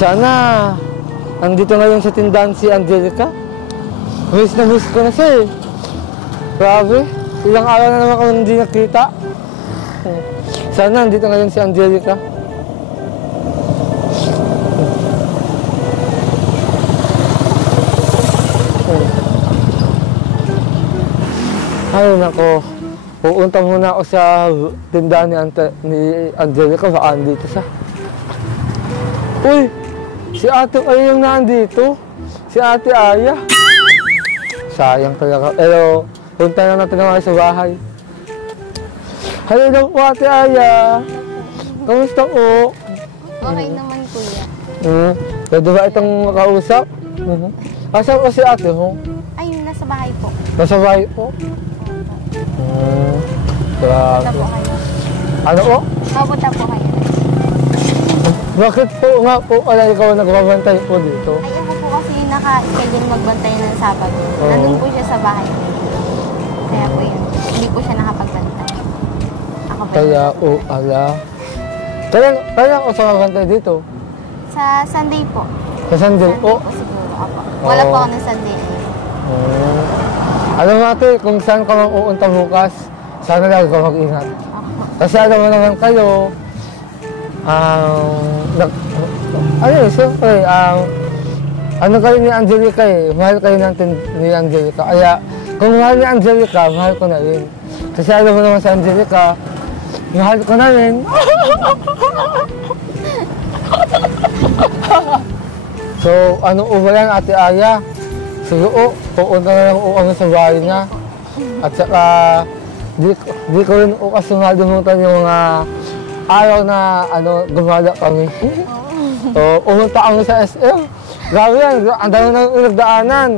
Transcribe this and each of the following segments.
Sana, andito ngayon sa tindahan si Angelica. Miss na miss ko na siya eh. Grabe, ilang araw na naman kami hindi nakita. Sana, andito ngayon si Angelica. Ay, nako. Pupunta muna ako sa tindahan ni Angelica. Baka andito siya. Uy! Si ate ay yung nandito. Si ate Aya. Sayang talaga. Pero, punta na natin naman sa bahay. Hello po, ate Aya. Kamusta po? Okay naman, kuya. Pwede ba itong makausap? Asan po si ate mo? Ayun, nasa bahay po. Nasa bahay po? Papunta Grabe. po kayo. Ano po? Papunta po kayo. Bakit po nga po wala ikaw nagbabantay po dito? Ay, ako po kasi naka-schedule magbantay ng Sabado. Nandun po siya sa bahay. Kaya po yun. Hindi po siya nakapagbantay. Ako po Kaya, yun. ala. Kaya ako sa magbantay dito? Sa Sunday po. Sa Sunday po? Sunday po siguro. Apo. Wala po ako ng Sunday. Alam mo ate, kung saan ka mag-uunta bukas, sana lagi ka mag-ingat. Ako. Kasi alam mo naman kayo, siyempre, ano kayo ni Angelica eh, mahal kayo natin ni Angelica. Kaya, kung mahal ni Angelica, mahal ko na rin. Kasi alam mo naman sa Angelica, mahal ko na rin. So, ano ba yan, ate Aya? Sige puunta na lang kami sa bahay niya. At saka, di ko rin kasi malimutan yung mga araw na gumala kami. So, pumunta kami sa SM. Grabe yan, ang dami nang nagdaanan.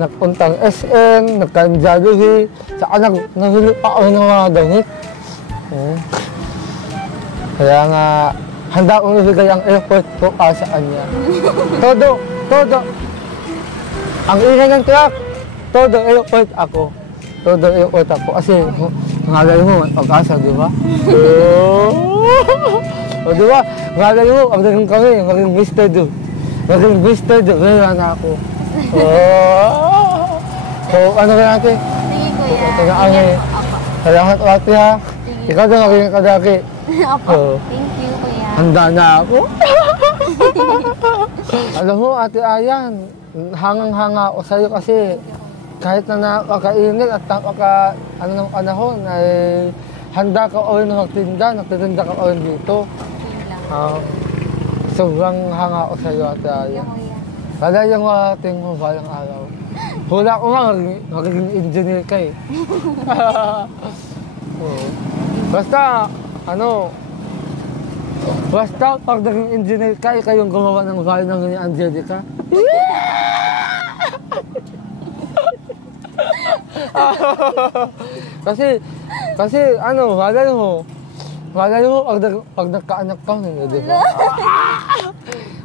Nagpuntang SM, nagka-Jollibee, saka nahuli pa kami ng mga damit. Kaya nga, handa kong ibigay ang effort ko sa kanya. Todo. Ang ingay ng truck, todo effort ako. Todo effort ako. Kasi, pangalay mo, pag-asa, di ba? O, di ba? Pangalay mo, pagdating kami, maging Mr. Do. Maging Mr. Do, gano'n na ako. So, ano ka natin? Sige, kuya. Tingnan kami. Salamat ate ha. Ikaw na maging kadaki. Opo. Thank you, kuya. Handa na ako. Alam mo, ate Ayan, hangang-hanga ako sa'yo kasi kahit na napakainit at ng panahon ay handa ka o na nagtitinda ka o dito. Sobrang hanga ako sa'yo, ate Ayan. Kala yung ating mo balang araw. Hula ko nga, magiging engineer ka eh. Basta pag naging engineer ka, ikaw yung gumawa ng bahay ng ni Angelica. kasi malay mo pag nagkaanak ka, di ba?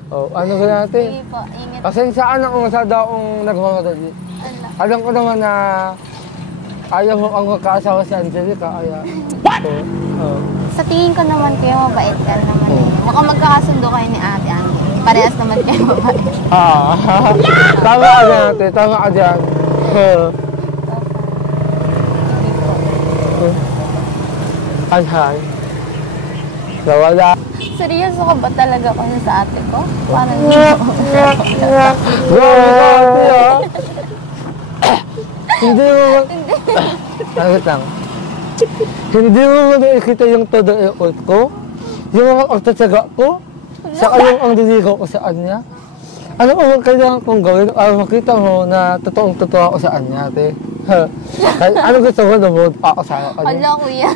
Ano ba natin? Sige po, ingat. Kasi saan ako masyado akong nagmamadali. Alam ko naman na ayaw mo ang magkaasawa si Angelica, kaya... Sa tingin ko naman kuya, mabait ka naman eh. Mukhang magkakasundo kayo ni ate Angel. Parehas naman kayo mabait. Tama ka dyan, ate. Tama ka dyan. Hi. Nawala. Seryoso ka ba talaga kasi sa ate ko? Parang Hindi mo Bakit lang? Hindi mo nakikita yung todo effort ko? Yung mga pagtatsaga ko? Saka yung ang diligaw ko sa kanya? Ano ba kailangan kong gawin para makita mo na totoong-totoo ako sa kanya, ate? Ano gusto mo na mood pa ako sa kanya? Hala, kuya.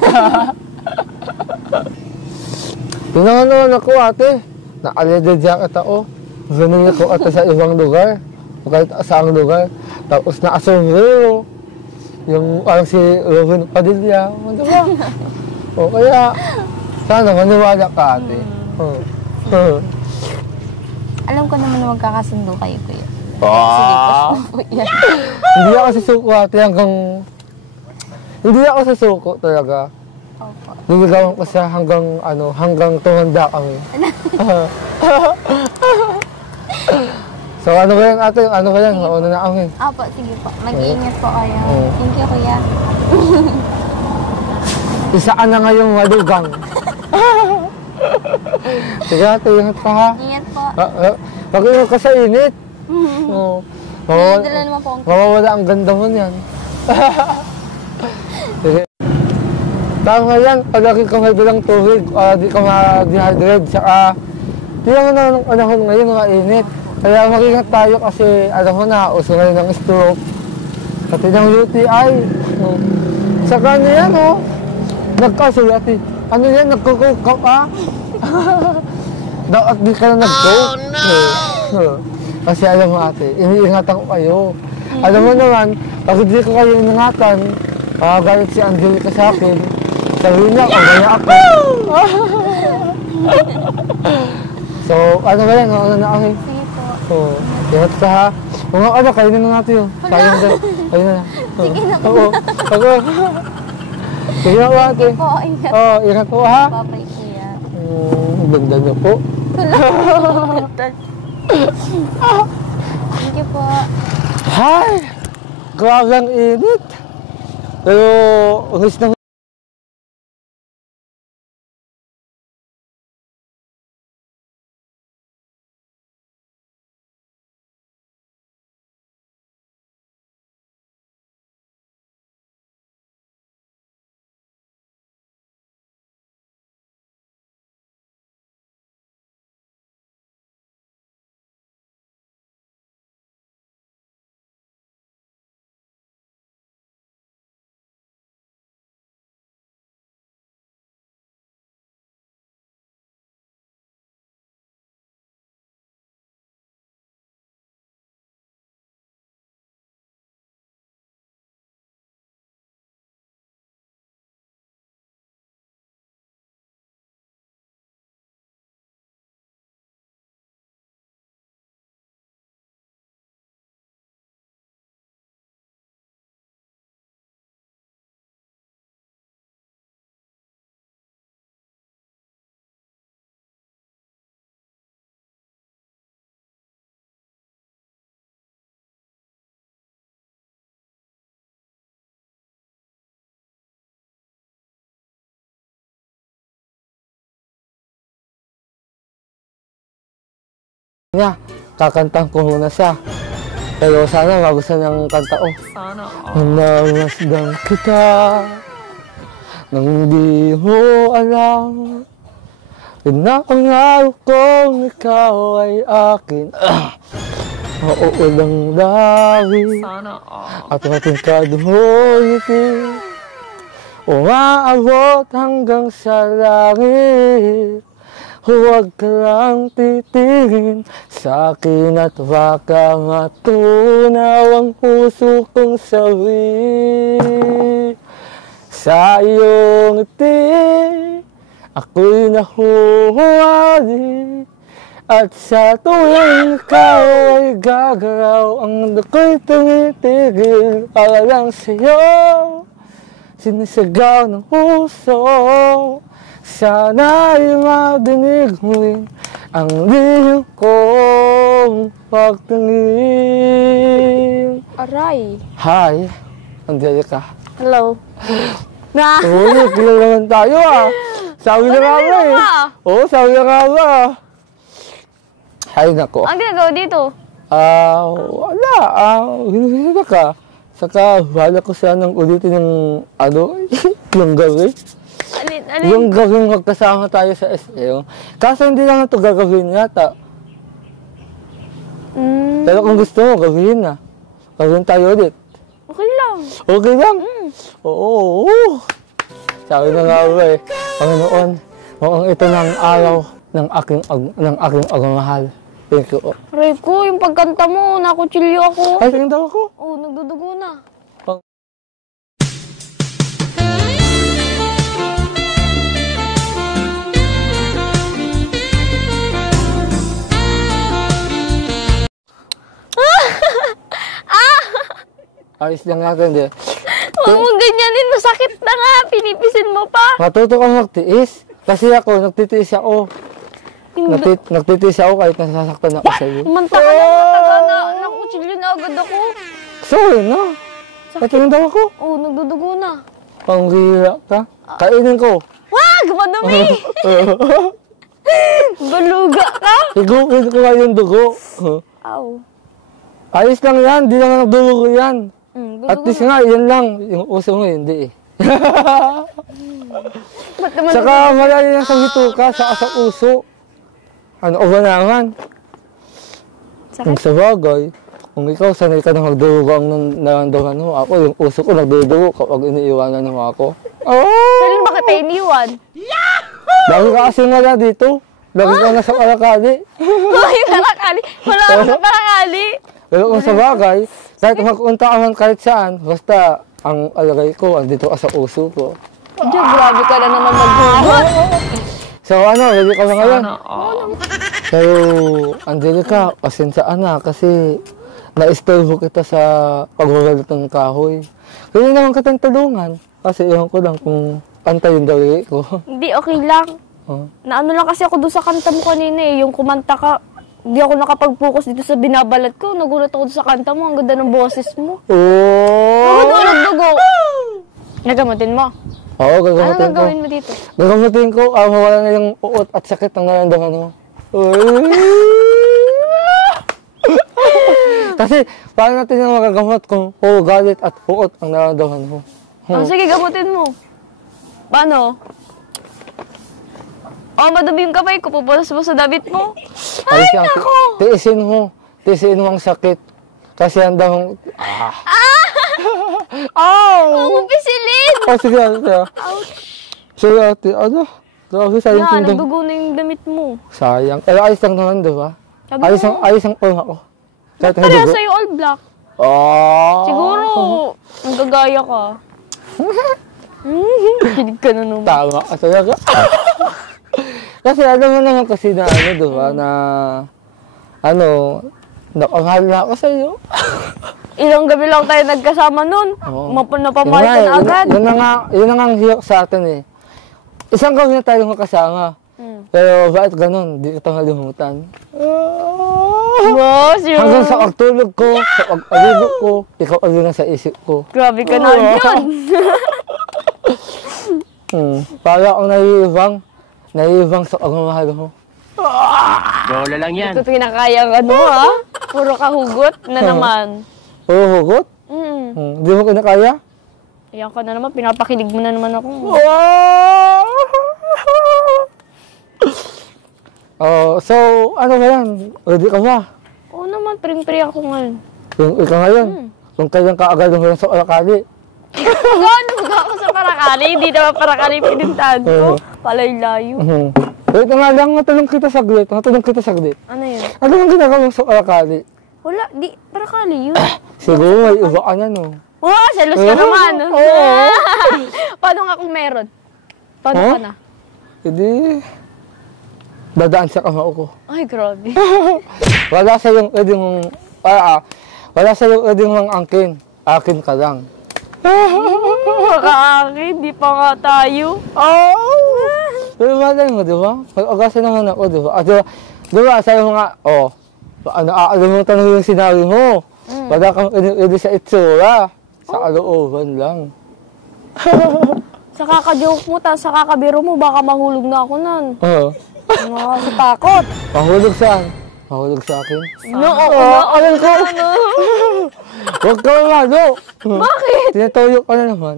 Tingnan naman ako, ate. Naka-leather jacket ako. Ganun ako ate sa ibang lugar. Kahit saang lugar. Tapos naka-sombrero. Yung parang si Robin Padilla. Diba? Kaya, sana maniwala ka, ate. Alam ko naman na magkakasundo kayo, kuya. Sige po, kuya. Hindi ako sa suko, ate, hanggang... Hindi ako sa suko talaga. Opo. Niligawan ko siya hanggang tumanda kami. So ano ba yan ate? Ano ba yan? Mauna na kami. Opo, sige po. Mag-iingat po kayo. Oo. Thank you, kuya. Isa ka na ngayong malugang. Sige ate, ingat ka ha. Ingat po. Pag-ingat ka sa init. Oo. Dala naman po ang Mawawala ang ganda mo niyan. Sige. Tama yan, palagi ka may bilang tubig, di ka ma-dehydrate. Saka, tingnan na ng panahon ngayon, mainit. Kaya mag-ingat tayo kasi alam mo na, uso ngayon ng stroke. Pati ng UTI. Saka ano yan, nagkasulati. Ano yan, nagkukoke ka pa? Dapat di ka na nag-coke. Kasi alam mo ate, iniingatan ko kayo. Alam mo naman, pag hindi ko kayo iningatan, galit si Angelica sa akin. Sabihin niya, kagaya ako. So, ano ba yan? Ano na kami? Sige po. So, ingat ka ha. Kung ano, kainin na natin yun. Sayang din. Kainin na. Sige na po. Oo. Sige na po ate. Po, ingat. Oo, ingat po ha. Bye-bye, kuya. Ganda niyo po. Thank you po. Hi! Grabe ang init. Pero, unis na niya. Kakantang ko muna siya. Pero sana magustuhan ng kanta ko. Sana. Namasdan kita nang di mo alam. Pinapangako kong ikaw ay akin. Mauulang lawi Sana. at matingkad mo'y ngiti. Umaabot hanggang sa langit. Huwag ka lang titingin sa akin at baka matunaw ang puso kong sabi. Sa iyong ngiti, ako'y nahuhuwali. At sa tuwing ikaw ay gagalaw, ang ako'y tumitigil para lang sa'yo. Sinisigaw ng puso. Sana'y madinig mo rin ang lihim kong pagtingin. Aray. Hi, Angelica. Hello. Na. Oo, kilala naman tayo Sabi na nga ba Oo, sabi na nga ba. Hi, nako. Ang ginagawa dito? Wala. Hinihina ka. Saka, wala ko sanang ulitin yung yung gawin. Yung gawin magkasama tayo sa SM. Kaso hindi lang ito gagawin yata. Pero kung gusto mo, gawin na. Gawin tayo ulit. Okay lang. Okay lang? Oo. Sabi na nga ba Panginoon, mukhang ito na ang araw ng aking agmamahal. Thank you. Aray ko, yung pagkanta mo, nakutsilyo ako. Ay, tingin daw ako. Oo, nagdudugo na. Ayos lang natin, di. Huwag mong ganyanin, masakit na nga. Pinipisin mo pa. Matuto kang magtiis. Kasi ako, nagtitiis ako. Nagtitiis ako kahit nasasaktan ako sa'yo. Manta ka na, mataga na. Nakutsilyo na agad ako. Sorry, no? Patingin daw ako. Oo, nagdudugo na. Ang gila ka. Kainin ko. Wag! Madumi! Baluga ka? Higukin ko nga yung dugo. Aw. Ayos lang yan, di lang nagdudugo yan. At Dudugo least nga, yan lang. Yung uso mo, hindi eh. Ba't naman Saka malayo lang sa bituka, saka sa uso. Ano o ba naman? Kung sakit? sa bagay, kung ikaw sanay ka na magdudugo ang narandaman mo, ako yung uso ko nagdudugo kapag iniiwanan mo ako. Kailan ba kita iniwan? Lagi ka kasi nga dito. Lagi ka na sa Parakali. Ay, parakali. Wala ako sa parakali. Pero kung sa bagay, kahit magpunta ka man kahit saan, basta ang alagay ko, andito ka sa uso ko. Diyan, grabe ka na naman magdugot. So ano, ready ka na ngayon? Pero, Angelica, pasensyaan na kasi na-istorbo kita sa pagbabalot ng kahoy. Kaya naman kitang tulungan kasi iwan ko lang kung antayin daw ko. Hindi, okay lang. Naano lang kasi ako doon sa kanta mo kanina eh. Yung kumanta ka, hindi ako nakapag-focus dito sa binabalat ko. Nagulat ako doon sa kanta mo. Ang ganda ng boses mo. Oh! Nagdugo. Nagamutin mo. Oo, Ano gagamutin ko. gagawin mo dito? Gagamutin ko, mawala na yung uot at sakit ng naramdaman mo. Kasi, paano natin yung magagamot kung puro galit at uot ang naramdaman mo? Oh, sige, gamutin mo. Paano? Oh, madumi yung kamay ko. Pupulas mo sa damit mo. Ay, Ayos yan. nako! Tiisin mo ang sakit. Kasi ang dahong... Huwag mo pisilin! Oh, sige, sige. Sige, ate, ano? Grabe, sayang Yan, tindong. nagdugo na yung damit mo. Sayang. Pero ayos lang naman, di ba? Sabi Ayos ang forma ko. Kahit ang Pareha dugo. sa'yo all black. Oh! Siguro, ang gagaya ka. Kilig ka na naman. Tama ka talaga. Kasi alam mo naman kasi na ano, di ba, na... Ano, nakamahal na ako sa'yo. Ilang gabi lang tayo nagkasama nun. Oo. Napamahal ka na agad. Yun na nga ang hirap sa atin eh. Isang gabi na tayo magkasama. Pero bakit ganun? Di kita malimutan. Boss, yun. Hanggang sa pagtulog ko, sa pag-aligo ko, ikaw ang na sa isip ko. Grabe ka na yun. Para akong naiibang sa pagmamahal mo. Bola lang yan. Ito kinakayang ano ha? Puro kahugot na naman. Oo, hugot? Di mo kinakaya? Ayan ka na naman, pinapakilig mo na naman ako. So, ano ba yan? Ready ka ba? Oo naman, pring-pring ako ngayon. Yung ikaw ngayon? Kung kailan ka agad ng sa Parakali? Gano'n ba ako sa Parakali? Hindi naman Parakali pinintahan ko. Palay-layo. Wait nga lang, natanong kita saglit. Ano yun? Ano ang ginagawa mo sa Parakali? Wala, di, Parakali yun. Siguro may iba ka na, no? Wow, selos ka naman. Oo. Paano nga kung meron? Paano Huh? ka na? Hindi. Dadaan sa kamao ko. Ay, grabe. Wala sa yung wala sa yung eding mga angkin. Akin ka lang. Kakaangin, di pa nga tayo. Pero malay mo, di ba? Pag-agasan naman ako, di ba? Di ba, sabi mo nga, naaalimutan mo yung sinabi mo. Wala kang edi sa itsura. Sa kalooban lang. Sa kaka-joke mo, tapos sa kakabiro mo, baka mahulog na ako nun. Nakakatakot. Mahulog saan? Mahulog sa akin? Alam ko. Huwag ka ano. Bakit? Tinatoyo ka na naman.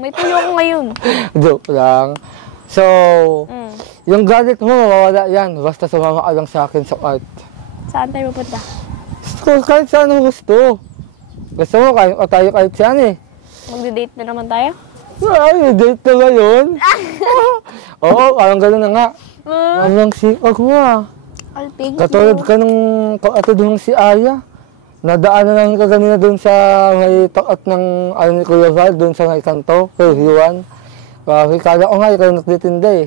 May tuyo ko ngayon. Joke lang. So, yung galit mo, mawawala yan. Basta sumama ka lang sa akin sa art. Saan tayo pupunta? Kahit saan mo gusto. Gusto mo, tayo kahit saan eh. Magde-date na naman tayo? Ay, date na ngayon. Oo, parang gano'n na nga. Walang sipag mo ah. Alpig. Katulad ka nung katulad si Aya. Nadaanan lang ka ganina doon sa may takat ng ni Kuya Val, doon sa may kanto, kay Juan. Grabe, kala ko nga, ikaw nagtitinda eh.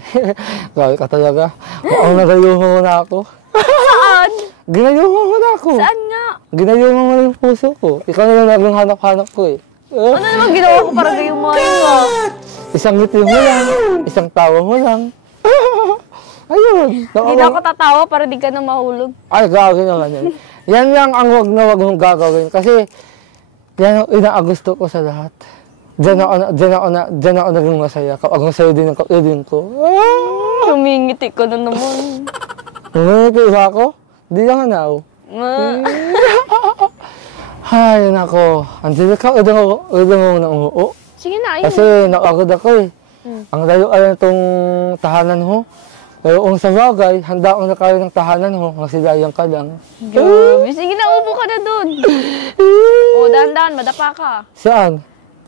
Grabe ka talaga. Mukhang nagayuho mo na ako. Saan? Ginayuho mo na ako. Saan nga? Ginayuho mo na yung puso ko. Ikaw na lang naging hanap-hanap ko eh. Ano naman ginawa ko para gayong mga yun? Isang ngiti mo lang, isang tawa mo lang. Ayun. Hindi na ako tatawa para di ka na mahulog. Ay, gagawin naman yan. Yan lang ang wag na wag mong gagawin. Kasi, yan ang inaagusto ko sa lahat. Diyan ako naging masaya. Kapag masaya din ang kapatid ko. Humingiti ko na naman. Humingiti ba ako? Di lang na ako. Ay, nako. Andiyan ka, udah mo na umuo. Sige na, ayun. Kasi nakagod ako eh. Ang layo-ayan itong tahanan mo. Pero kung sa bagay, handa ko na kayo ng tahanan mo. Masilayan ka lang. Grabe. Sige na, upo ka na dun. O, dahan-dahan, madapa ka. Saan?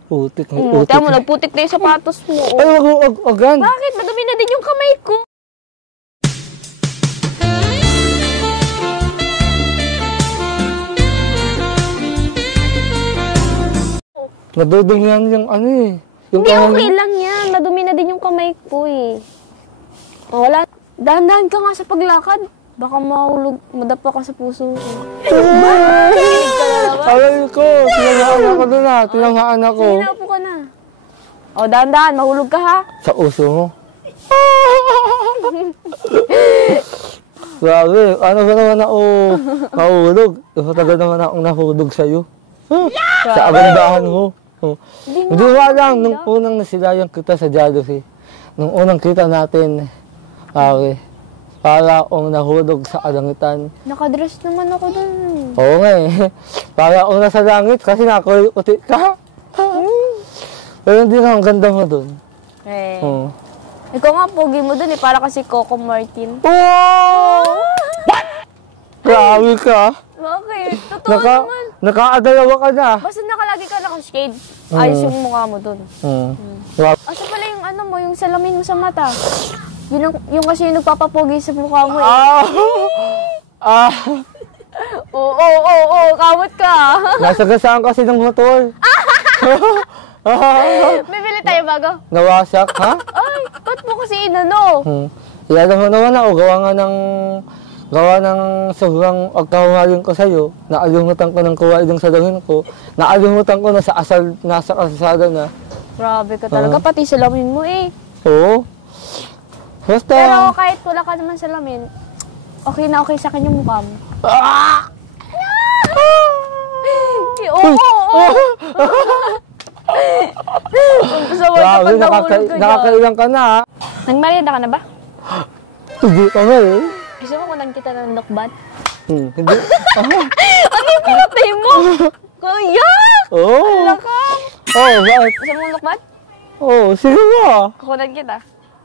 Putik. Tiyan mo, nagputik na yung sapatos mo. Ay, wag gan. Bakit? Madumi na din yung kamay ko. Nadudungan yung ano eh. Yung Hindi, kamay okay mo. lang yan. Madumi na din yung kamay ko eh. O, wala. Dahan-dahan ka nga sa paglakad. Baka mahulog, madapa ka sa puso ko. Kilig ka na naman. Aray ko, tinangaan ako doon ah. Tinangaan ako. Sige na, upo ka na. O, dahan-dahan, mahulog ka ha. Sa uso mo. Grabe, ano ba naman ako mahulog? Matagal naman akong nahulog sa'yo. Sa agandahan mo. Hindi mo alam, nung unang nasilayan kita sa jealousy, nung unang kita natin, para akong nahulog sa kalangitan. Nakadress naman ako dun. Oo nga eh. Para akong nasa langit kasi nakulit ka. Pero hindi na ang ganda mo dun. Eh. Oo. Ikaw nga, pogi mo dun eh. Para kasi Coco Martin. Wow! Grabe ka. Bakit? Totoo naman. Nakaadalawa ka na. Basta nakalagi ka naka-shade. Ayos yung mukha mo dun. Grabe. Asa pala yung ano mo, yung salamin mo sa mata. Yung kasi yung nagpapapogi sa mukha mo eh. Oo, kamot ka. Nasagasaan kasi ng motor. Bibili tayo bago. Nawasak, ha? Ay, ba't mo kasi inano? Iyan mo naman ako, gawa ng sobrang pagkahumaling ko sa'yo. Naalimutan ko ng kuwain ng salamin ko. Naalimutan ko na nasa kalsada na. Grabe ka talaga, pati salamin mo eh. Oo. Basta. Pero kahit wala ka naman salamin, okay na okay sa akin yung mukha mo. Oo. Grabe, nakakailang ka na, ha? Nagmarienda ka na ba? Hindi ka nga, eh. Gusto mo kunan kita ng nokbat? Hindi. Ano yung pinatay mo? Kuya! Oo. Laka! Bakit? Gusto mo nokbat? Sige nga. Kukunan kita.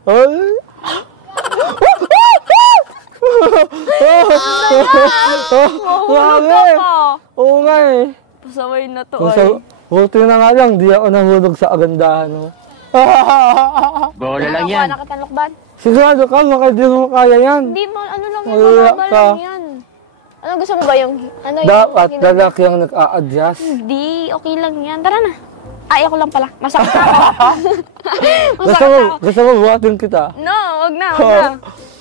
Ay. Mahulog ka. Oo nga eh. Pasaway na to Buti na nga lang, di ako nahulog sa agandahan mo. Bola lang yan. Kuha na kita ng nokbat. Sigurado ka, baka di mo kaya yan. Hindi mo, ano lang yun, Wala mababa ka. lang yan. Ano gusto mo ba yung, ano yung... Dapat lalaki ang nag-a-adjust. Hindi, okay lang yan. Tara na. Ay, ako lang pala. Masakit na ako. Gusto mo buhatin kita? No, wag na.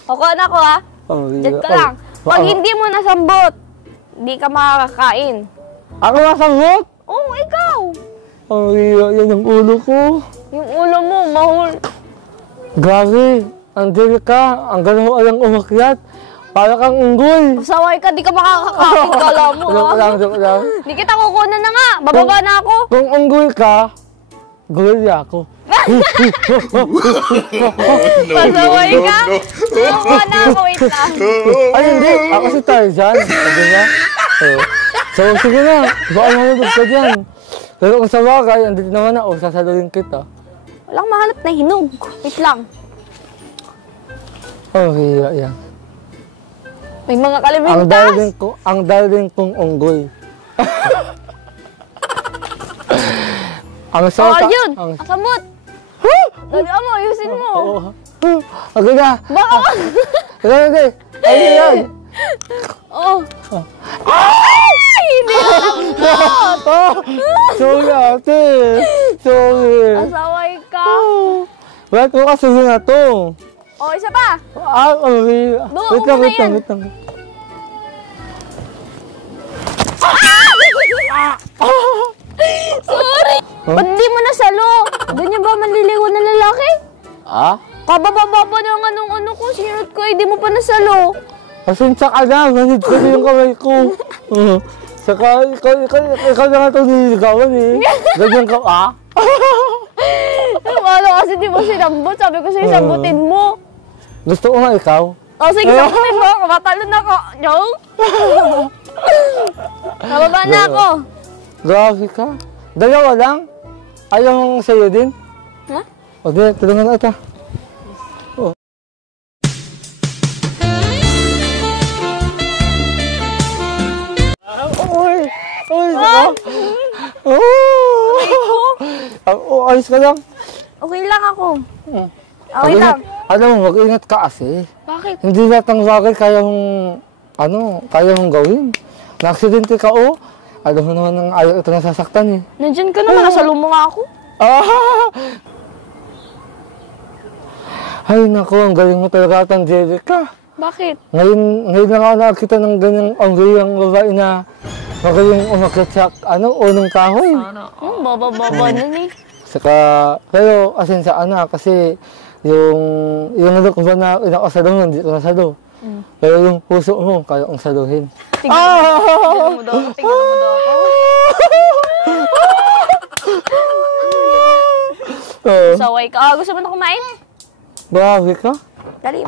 Kukuha na ako ha. Diyan ka lang. Pag hindi mo nasambot, hindi ka makakakain. Ako nasambot? Oo, ikaw. Yan yung ulo ko. Yung ulo mo, Grabe, ang dili ka, ang gano'n mo alang umakyat. Para kang unggoy. Pasaway ka, di ka makakakain. Kala mo Joke lang. Di kita kukunan na nga. Bababa na ako. Kung unggoy ka, gorilla ako. Pasaway ka. Kukuha na ako, wait lang. Ay, hindi. Ako si Tarzan. Sabi niya. So, sige na. Baka mahulog ka dyan. Pero kung sa bagay, andito naman ako, sasaluhin kita. Walang mahanap na hinog. Wait lang. Hira yan. May mga kalimintas. Ang darling kong unggoy. Ang sota. Yun. Ang samot. Dali mo, ayusin mo. Agad na. Baka. Hindi. Ayun yan. Ay! Hindi alam mo. Sorry ate. Sorry. Asaway ka. Bakit mo kasi na to? Isa pa. Wait lang. Sorry. Ba't di mo nasalo? Ganyan ba manliligaw na lalaki? Ah? Kabababa ng anong ko, sinunod ko, di mo pa nasalo. Pasensya ka na, ganit kasi yung kamay ko. Saka, ikaw na nga itong nililigawan eh. Ganyan ka, Ano kasi di mo sinambot, sabi ko sa'yo, sambutin mo. Gusto ko nga ikaw. O sige, sambutin mo, kumatalon ako. Joke? Nababa na ako. Grabe ka. Dalawa lang? Ayaw mong sa'yo din? Ha? O di, tulungan na ito. Uy, ayos ka lang. Okay lang ako. Okay lang. Alam mo, mag-ingat ka kasi. Bakit? Hindi lahat ng bagay kaya mong gawin. Na-aksidente ka, alam mo naman ang ayaw ito nasasaktan eh. Nandyan ka naman, nasalo mo nga ako. Ay, naku, ang galing mo talaga, Angelica. Bakit? Ngayon lang ako nakakita ng ganyang ang babae na magaling umakyat sa unang kahoy. Baba nun eh. Saka, pero asensya na kasi yung ano ko ba na inakasalo, hindi ko nasalo. Pero yung puso mo, kaya kong saluhin. Tingnan mo daw ako. Saway ka. Gusto mo na kumain? Grabe ka? Dali,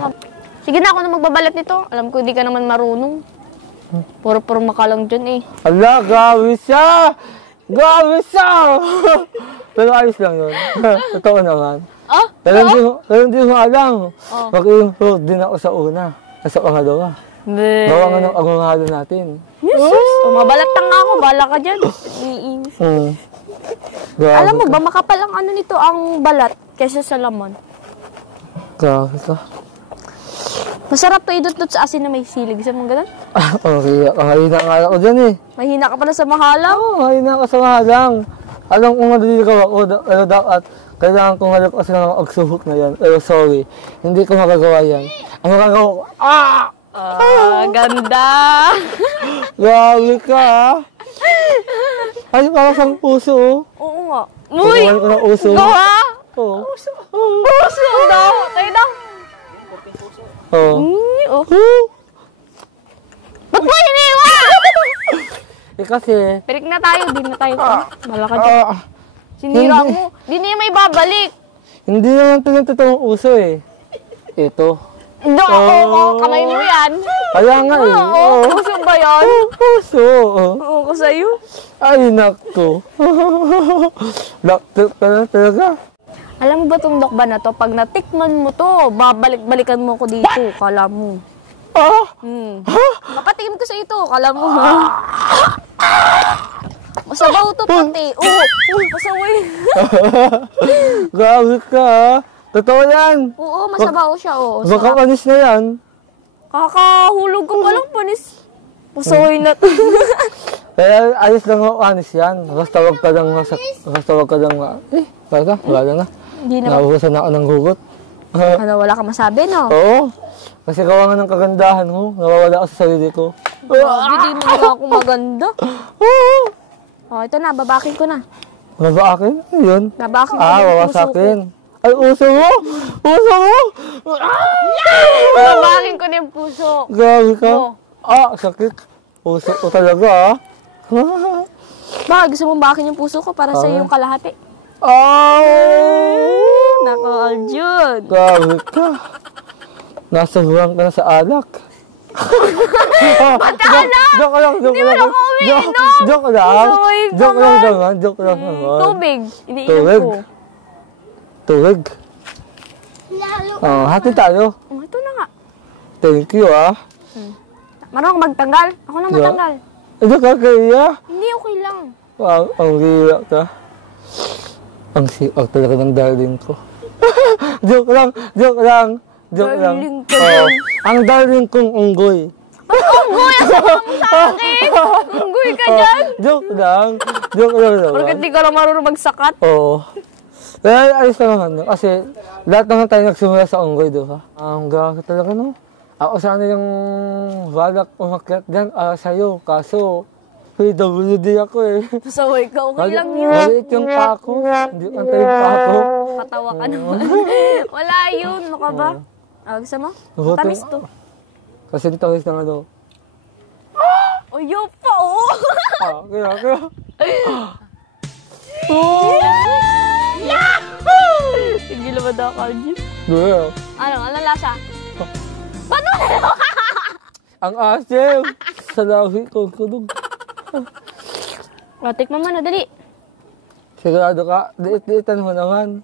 sige na, ako na magbabalat nito. Alam ko, hindi ka naman marunong. Puro makalang dyan eh. Ala, grabe siya! Grabe siya! Pero ayos lang yun. Totoo naman. Pero hindi mo alam. Mag-improve din ako sa una. Sa pangalawa. Gawa nga ng agumahalo natin. Yes! Mabalat lang ako. Bala ka dyan. Iinis. Alam mo ba, makapal ang ano nito, ang balat, kaysa sa laman. Grabe ka. Masarap to idot-dot sa asin na may silig. Isa mong ganun? Okay, mahina nga ako dyan eh. Mahina ka pala sa mahalang. Mahina ka sa mahalang. Alam kong maliligaw ako, pero dapat kailangan kong halap kasi ng agsuhok na yan. Pero sorry, hindi ko magagawa yan. Ang magagawa ko, Ganda! Grabe ka Ay, para sa puso Oo nga. Uy! Pagkawan ko ng uso. Gawa! Puso. Puso daw! Tayo daw! Ba't mo iniwan? Kasi... Pirik na tayo, di na tayo. Malaka dyan. Sinira mo. Di na yung may babalik. Hindi naman ito yung totoong uso eh. Ito. Kamay mo yan. Kaya nga eh. Puso ba yan? Puso. Oo ko sa'yo. Ay, nakto. Talaga. Alam mo ba itong dokba na to? Pag natikman mo to, babalik-balikan mo ko dito. Kala mo. Mapatikim ko sa ito. Kala mo. Masabaw to pati. Masaway. Grabe ka. Totoo yan. Oo, masabaw siya. Baka panis na yan. Kakahulog ko palang panis. Masaway na to. Kaya ayos lang ako panis yan. Basta wag ka lang wala na. Hindi na. Nabuhusan ako ng hugot. Wala ka masabi, no? Oo. Kasi gawa nga ng kagandahan mo. Nawawala ako sa sarili ko. Hindi mo na ako maganda. Ito na, babakin ko na. Ba akin? Ano yun? Babakin ko yung puso wawasakin. Ay, uso mo! Uso mo! Babakin ko na yung puso. Grabe ka. Sakit. Uso ko talaga, Bakit gusto mong bakin yung puso ko para sa yung kalahati? Nako, Aljun. Grabe ka. Nasahuran ka na sa alak. Joke lang. Hindi mo na ako umiinom. Joke lang. Tubig. Iniinom ko. Tubig. Hati tayo. Ito na nga. Thank you, Marunong ka magtanggal? Ako na matanggal. Hindi ka kaya. Hindi, okay lang. Ang riya ka. Ang sipag talaga ng darling ko. Joke lang. Darling ka lang. Ang darling kong unggoy. Ba't unggoy? Asama mo sa akin? Unggoy ka dyan? Joke lang naman. Bakit di ka lang marunong magsakat? Oo. Kaya ayos naman. Kasi lahat naman tayo nagsimula sa unggoy, di ba? Ang gagawin talaga, no? Ako sana yung balak umakyat dyan sa'yo. Kaso, PWD ako eh. Pasaway ka, okay lang yun. Maliit yung pako. Hindi kanta yung pako. Katawa ka naman. Wala yun, ano ka ba? Gusto mo? Gusto. Tamis to. Kasi tawis ng ano. Ayaw pa, oh! Kaya. Hindi naman ako, Algie. Yeah. Ano lasa? Paano? Ang asim. Sa lahi ko, kunog. Tikman mo na, dali. Sigurado ka, diit-diitan mo naman.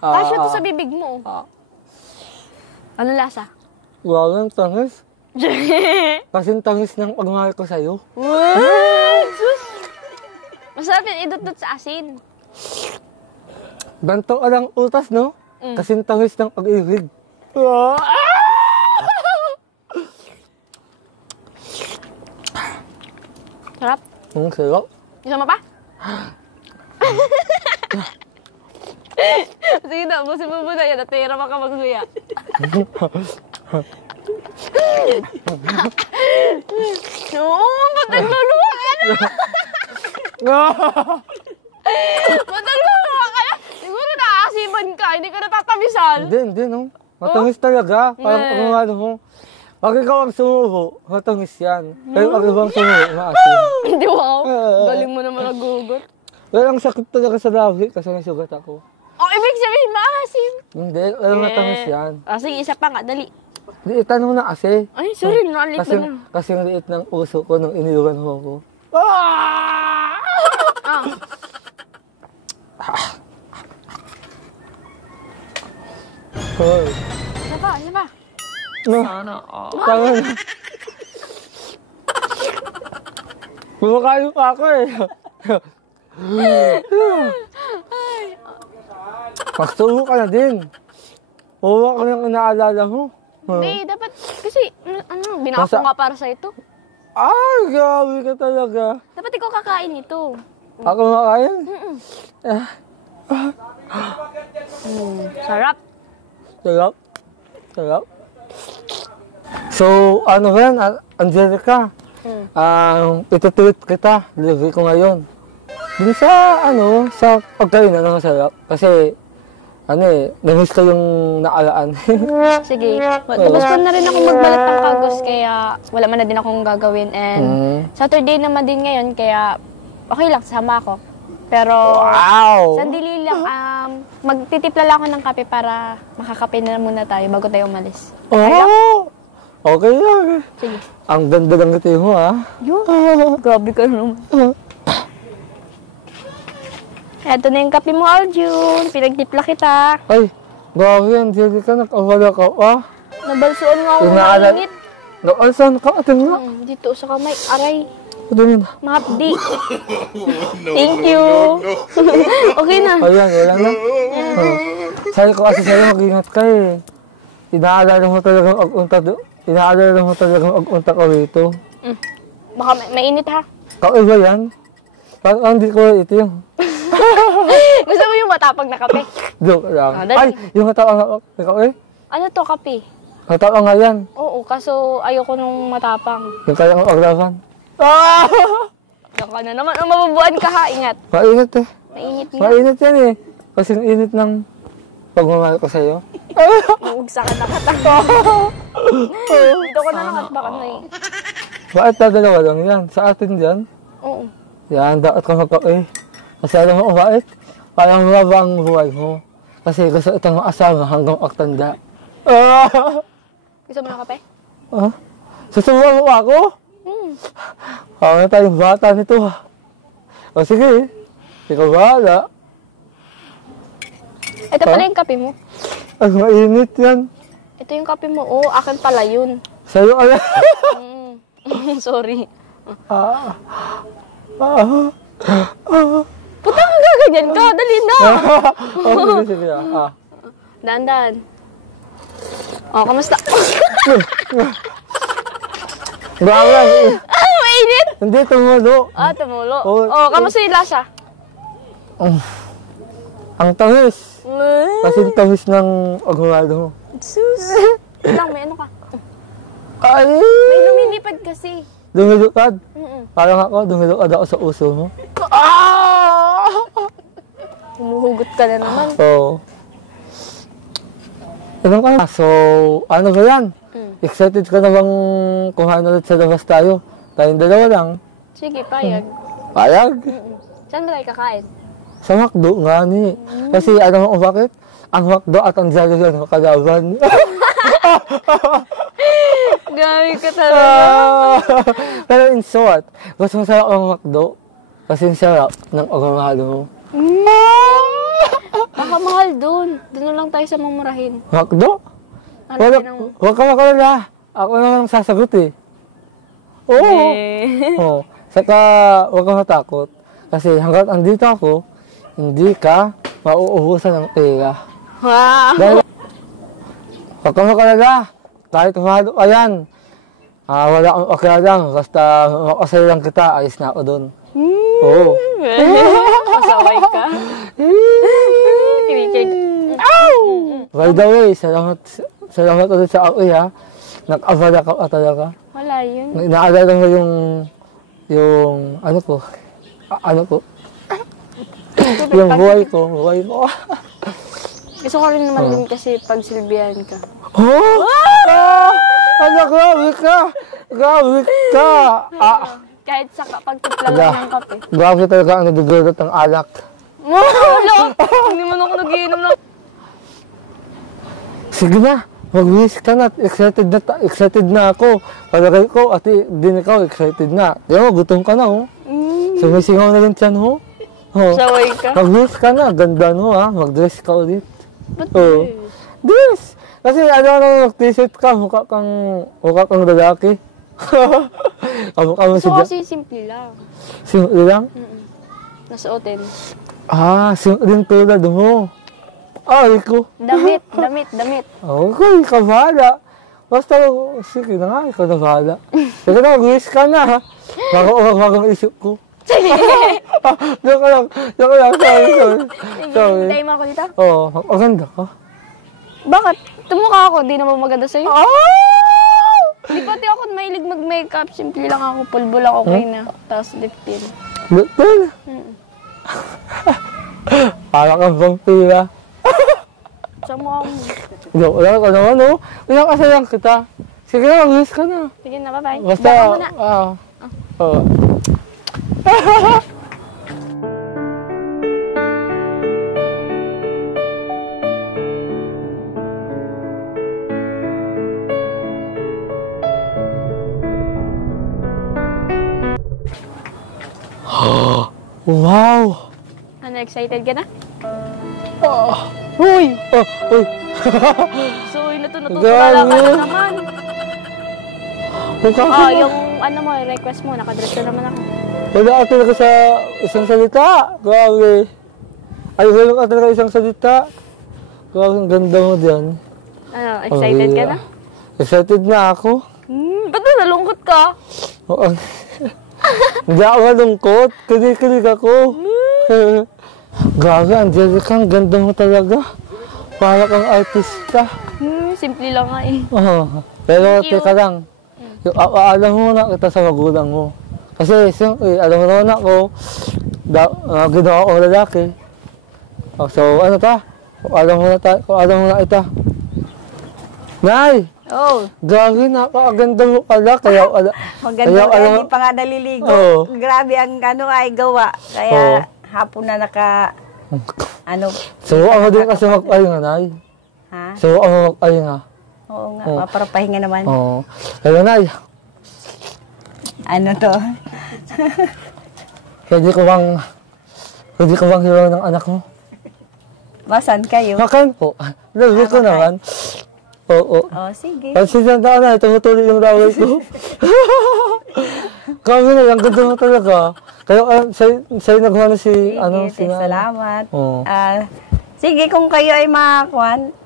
Kasya to sa bibig mo. Ano lasa? Walang tangis. Kasing tangis ng pagmahal ko sa'yo. Sus! Masarap yan, idot-dot sa asin. Ganto ka lang utas, no? Kasing tangis ng pag-ibig. Sarap. Sarap. Isa mo pa? Sige na, busin mo muna yan. Natira ka mag-guya. Oo, ba't nagluluwa ka na? Ba't nagluluwa ka na? Siguro naaasiman ka, hindi ka natatamisan. Hindi, no? Matamis talaga. Parang pagmamahal mo. Pag ikaw ang sumuho, matamis yan. Pero pag ibang sumuho, maasim. Hindi, wow. Galing mo naman nagugot. Walang sakit talaga sa lahi kasi nasugat ako. Oh, ibig sabihin, maasim. Hindi, walang matamis yan. Sige, isa pa nga, dali. Liitan mo na kasi. Ay, sorry, naalit Kasi, mo na. kasi ang liit ng uso ko nung inilugan mo ko. Hoy. Isa pa. No. Tama na. Kumakain pa ako eh. Magsuho ka na din. Huwag ka nang inaalala mo. Hindi, dapat, kasi, binako nga para sa ito. Grabe ka talaga. Dapat ikaw kakain ito. Ako makain? Sarap. Sarap. So, ano yan, Angelica? Itutuit kita, delivery ko ngayon. Dun sa pagkainan ng masarap. Kasi, namiss ko yung naalaan. Sige. Tapos pa na rin ako magbalat ng kagos, kaya wala man na din akong gagawin. And Saturday naman din ngayon, kaya okay lang, sama ako. Pero, sandali lang, magtitipla lang ako ng kape para makakape na muna tayo bago tayo umalis. Okay lang. Sige. Ang ganda ng ngiti mo, Grabe ka naman. Eto na yung kape mo, Aljun. Pinagtipla kita. Ay, grabe, Angelica, nakawala ka pa. Nabalsuan nga ako ng init. Saan ka? Atin nga. Dito sa kamay. Aray. Doon na. Mahapdi. Thank you. Okay na. Ayan, wala na. Sabi ko kasi sa'yo, mag-ingat ka eh. Inaalala mo talagang mag-unta ka rito. Baka mainit ha. Kakaiba yan. Parang hindi ko ito yung... Gusto mo yung matapag na kape? Joke lang. Dali. Ay, yung katawang nga. Ikaw eh? Ano to, kape? Katawang nga yan. Oo, kaso ayoko nung matapang. Yung kaya ang paglaban. Diyan ka na naman. Mabubuan ka ha, ingat. Mainit eh. Mainit na. Mainit yan eh. Kasi ang init ng pagmamahal ko sa'yo. Maugsakan na kita. Dito ko na lang at baka na eh. Bakit dadalawa lang yan? Sa atin dyan? Oo. Yan, dapat ka magkape. Kasi alam mo kung bakit? Parang mababa ang buhay mo. Kasi gusto itong asama hanggang aktanda. Gusto mo ng kape? Susubukan mo ako? Kaya tayong bata nito ha. O sige, ikaw bahala. Ito pala yung kape mo. Ang mainit yan. Ito yung kape mo. Oo, akin pala yun. Sa'yo ala. Sorry. Putang gaganyan ka. Dali na. Sige. Dahan-dahan. Kamusta? Grabe lang. Mainit. Hindi, tumulo. Tumulo. Kamusta yung lasa? Ang tamis. Kasi tamis ng agmamahal mo. Sus. Lang, may ano ka? Ay! May lumilipad kasi. Lumilipad? Parang ako, dumilokad ako sa uso mo. Humuhugot ka na naman. Oo. Ilan ka na? So, ano ba yan? Excited ka na bang kumain ulit sa labas tayo? Tayong dalawa lang. Sige, payag. Payag? Saan ba tayo kakain? Sa McDo nga ni. Kasi alam mo kung bakit? Ang McDo at ang Jollibee ang kalaban. Gabi ka talaga. Pero in short, gusto mo sarap ang McDo kasi ang sarap ng ogamalo mo. Baka mahal doon. Doon na lang tayo sa mamurahin. McDo? Ano Wala, yun ang- huwag ka makalala. Ako naman ang sasagot eh. Oo. Oo. Saka huwag ka matakot. Kasi hanggat andito ako, hindi ka mauubusan ng pera. Wow! Dahil, huwag ka makalala. Kahit mahalo ka yan. Wala akong akilalang. Basta makasaya lang kita, ayos na ako doon. Oo. Pasaway ka. Kinikilig. By the way, salamat ulit sa ako ha. Nag-abala ka talaga. Wala yun. Naalala mo yung ano ko, yung buhay ko. Gusto ko rin naman din kasi pagsilbihan ka. Oh! Ano, grabe ka! Grabe ka! Kahit sa pagtimpla lang ng kape. Grabe talaga ang nadudulot ng alak. Wala! Hindi man ako nagiinom ng... Sige na, mag-wish ka na. Excited na ako. Palagay ko, at din ikaw, excited na. Di mo, gutom ka na, oh. Sumisingaw na rin tiyan, oh. Saway ka. Mag-dress ka na, ganda mo, ha. Mag-dress ka ulit. Ba't Oo. Dress! Kasi ano, mag-t-shirt ka, mukha kang lalaki. Mukha mo si Gusto ko kasi simple lang. Simple lang? Nasuotin. Simple din tulad mo. Ay ko. Damit. Okay, kabahala. Basta, sige na nga, ikaw na bahala. Sige na, mag-wish ka na, ha. Bago isip ko. Sige. Joke lang, sorry. Hintayin mo ako dito? Oo, maganda ka. Bakit? Tumukha ako, di naman maganda sa'yo. Di pati ako mahilig mag-makeup. Simple lang ako, pulbo lang okay na. Tapos lip tint. Lupin. Para kang vampira. Sa mukha mo. Joke lang ka naman, no? Pinakasayang kita. Sige na, mag-wish ka na. Sige na, bye-bye. Basta, Baka muna. Oo. Wow! Ano, excited ka na? Uy! Uy! So, natutulala ka na naman. Mukha ka. Yung ano mo, request mo, nakadress na naman ako. Wala ka talaga sa isang salita. Grabe. Ay, wala ka talaga isang salita. Grabe, ang ganda mo dyan. Ano, excited ka na? Excited na ako. Ba't nalungkot ka? Oo. Hindi ako malungkot. Kinig ako. Grabe, Angelica, ang ganda mo talaga. Para kang artista. Simple lang nga eh. Pero Thank you. teka lang. Alam mo na kita sa magulang mo. Kasi alam mo naman ako, ginawa ko lalaki. So ano pa? Alam mo na ita. Nay! Oh. Grabe, napakaganda mo pala. Maganda kaya hindi pa nga naliligo. Oo. Grabe ang ay gawa. Kaya hapon na So ako din kasi mag-ayunga, Nay. Ha? So ako mag-ayunga. Oo nga, para pahinga naman. Oo. Kaya, Nay, Ano to? pwede ko bang hiwain ng anak mo? Masan kayo? Makan po. Love ko naman. Oo. Oh, sige. Kasi sandaan na, tumutuloy yung raway ko. Kami na, ang ganda mo talaga. Kaya sa'yo nagawa na si, Sige, salamat. Oo. Sige, kung kayo ay makakuan,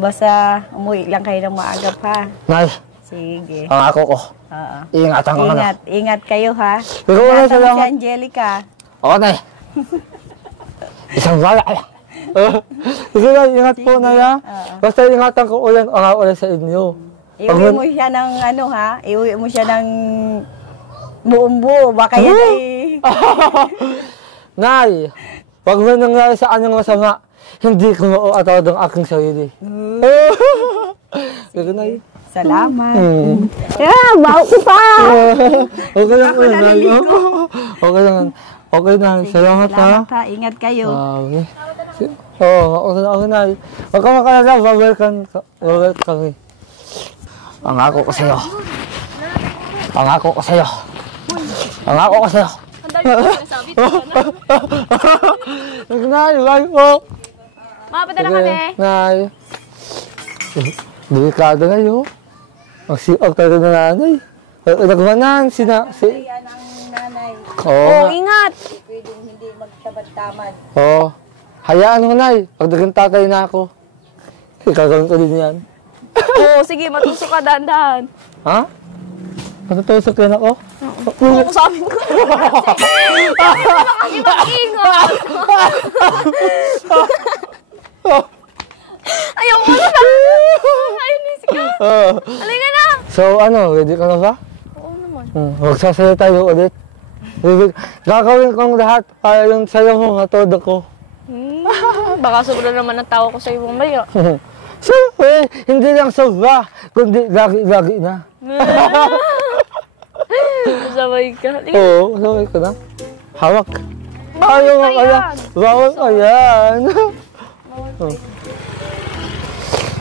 basta umuwi lang kayo ng maaga pa. Nay, Sige. ang ako ko. Oo. Ingatan ko na. Ingat kayo ha. Pero wala Ingatan mo salamat. si Angelica. Oo, Nay. Isang bala lang. Sige na, ingat po, Nay, ha? Basta ingatan ko ulit sa inyo. Iuwi mo siya ng iuwi mo siya ng buong buo. Baka yan ay... Nay, pag may nangyari sa kanyang masama, hindi ko mauatawad ang aking sarili. Pero Nay. Salamat. Yeah, baho ko pa! Okay lang po, Nay. Okay lang. Okay na. Salamat ha. Salamat ha. Ingat kayo. Okay. Okay na, Nay. Huwag ka makalala, babalik kami. Pangako ko sa'yo. Pangako ko sa'yo. Pangako ko sa'yo. Ang dami ko sinasabi. Nay, bye po. Makapunta na kami. Nay. Delikado na yun. Mag-siok tayo na nanay. Nagmanan, Yan ang nanay. Oh, ingat! Pwedeng hindi magtabad-tamad. Oo. Hayaan mo, Nay. Pag naging tatay na ako, ikagawin ko din yan. Oo, sige, matusok ka dahan-dahan. Ha? Matutusok yan ako? Oo, sabi ko. Kasi mag-ingat. Ayaw mo na. Ayaw ni Sika. Halika na. So, ready ka na ba? Oo naman. Magsasaya tayo ulit. Gagawin kong lahat para yung sayo mo matod ako. Baka sobra naman ang tawa ko sa iyo mamaya. Siyempre, hindi lang sobra, kundi lagi-lagi na. Sabay ka. Halika. Oo, sabay ko na. Hawak. Ayaw nga kaya. Bawal ka yan.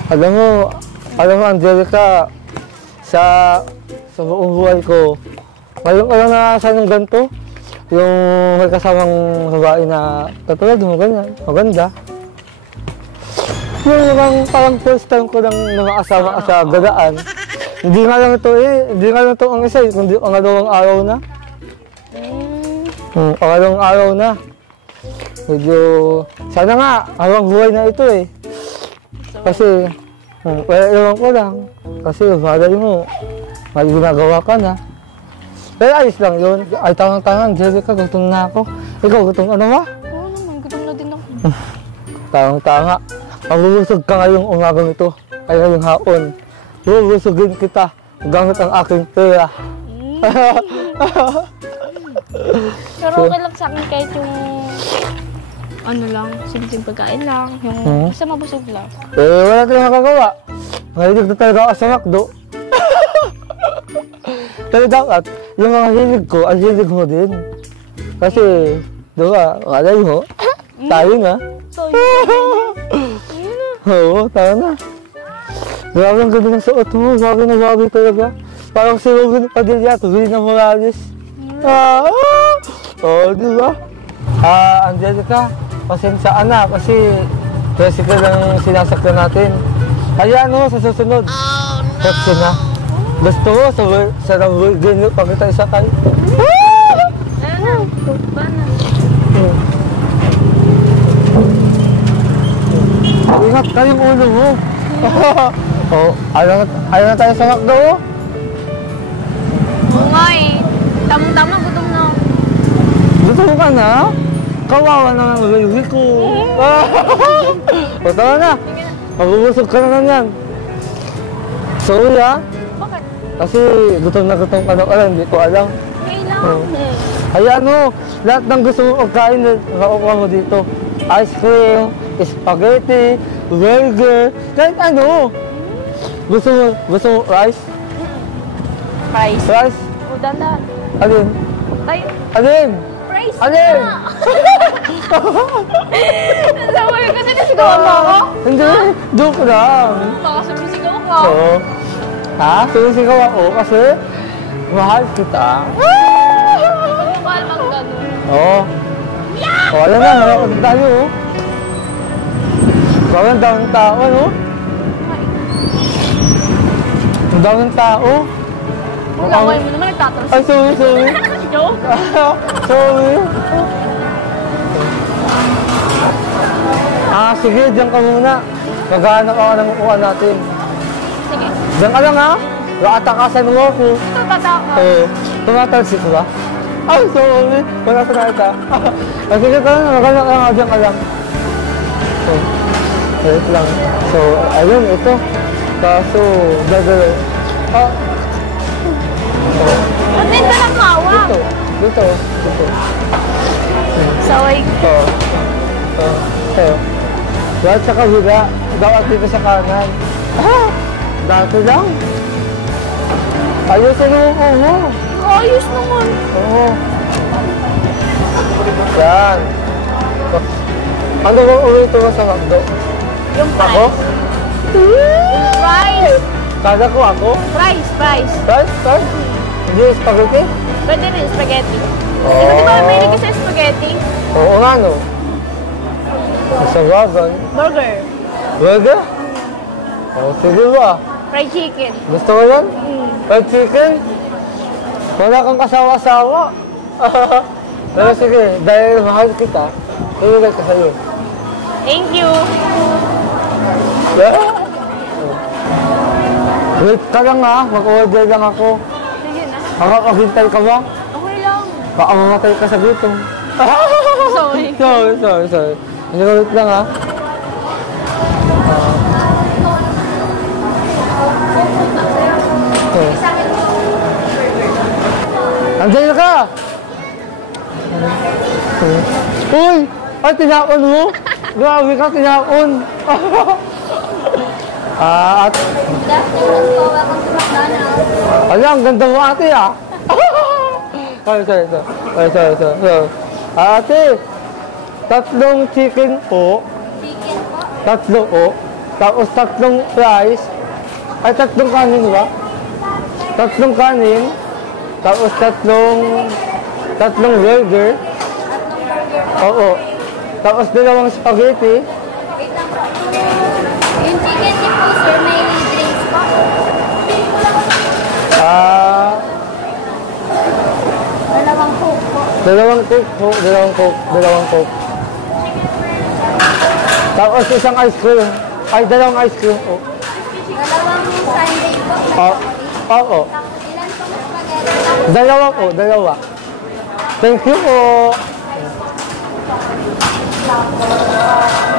Alam mo, Angelica, sa buong buhay ko, ngayon ko lang nakasan ng ganito, yung may kasamang babae na katulad mo, ganyan, maganda. Yung parang first time ko lang nakasama ka sa gagaan. Hindi nga lang ito ang isa, kundi ang dalawang araw na. Pangalawang araw na. Medyo, sana nga, habang buhay na ito eh. Kasi, ewan ko lang. Kasi, bagay mo, may ginagawa ka na. Pero ayos lang yun. Ay, tangang-tangang, Angelica, gutom na ako. Ikaw, gutom ano ba? Oo naman, gutom na din ako. Tangang-tanga. Mabubusog ka ngayong umagang ito. Ay, ngayong haon. Bubusogin kita gamit ang aking pera. Pero okay lang sa akin kahit yung simpleng pagkain lang. Yung basta mabusog lang. Wala tayong magagawa. Mahilig na talaga ako sa McDo. Pero dapat, yung mga hilig ko, ang hilig mo din. Kasi, diba, walay mo, tayo na. Oo, tayo na. Grabe ang ganda ng suot mo, bagay na bagay talaga. Parang si Robin Padilla, Willie na Morales. Diba? Angelica, pasensya na kasi tricycle lang sinasakyan natin. Hayaan mo sa susunod. Kotse na. Gusto mo sa Lamborghini pa kita isakay. Ano na? Paano? Ingat ka yung ulo mo. Ayaw na tayo sa McDo. Oo nga eh. Tamang-tama, gutom na. Gusto mo ka na? Kawawa na ng baby ko. O tara na. Mabubusog ka na yan. Sorry ha. Bakit? Kasi gutom ka na pala, hindi ko alam. Okay lang. Hayaan mo, lahat ng gusto mo pagkain, makukuha mo dito. Ice cream, spaghetti, burger, kahit ano. Gusto mo rice? Price. Rice? O, dandan. Alin? Tayo. Alin? Price Alin? na. Sabi ko kasi nasigawan mo ako. Hindi, joke lang. Baka sumisigaw ka. Oo. Sumisigaw ako kasi mahal kita. Huwag mo mahal mang ganun. Oo. Wala na, nakakot tayo. Ang daming tao, no? Ang daming tao. Laway mo naman, nagtatanong. Ay, sorry. Joke. Sorry. Sige, diyan ka muna. Maghanap ako ng upuan natin. Sige. Diyan ka lang, ha? Nakatakasan mo ako. Ito, tataka. Oo. Tumatalsik ba? Ay, sorry. Wala sa nakita. Sige ka lang, maghanap lang ako. Diyan ka lang. Wait lang. So, ayun, ito. Kaso, gagawin. Ba't din ka lang hawak? Dahil sa kabila, dapat dito sa kanan. Dati lang. Ayos ano mo. Ayos naman. Oo. Yan. Ano bang uwito mo sa McDo? Yung Ako? fries. Kada ko ako? Fries. Rice? Rice? Hindi, spaghetti? Pwede rin spaghetti. Oh. Di ba mahilig ka sa spaghetti? Oo nga no. Sa wagon. Burger. Burger? Oo, sige ba? Fried chicken. Gusto mo yan? Fried chicken? Wala kang kasawa-sawa. Pero sige, dahil mahal kita, ibigay ko sa'yo. Thank you. Yeah? Wait ka lang ha, mag-order lang ako. Sige na. Makakaghintay ka ba? Okay lang. Baka mamatay ka sa gutom. Sorry. Sorry. Wait lang ha. Andiyan ka! Uy! Ay, tinaon mo! Grabe ka, tinaon! At... Ala, ang ganda mo ate ah! Sorry. Ate! Tatlong chicken po. Tatlo po. Tapos tatlong rice. Ay, tatlong kanin ba? Tatlong kanin. Tapos tatlong burger. Oo. Tapos dalawang spaghetti. Yung chicken niyo po, sir, may drinks po. Dalawang coke po. Dalawang coke. Tapos isang ice cream. Ay, dalawang ice cream po. Dalawang sundae po. Oo. Ilan po spaghetti? Dalawa. Thank you po.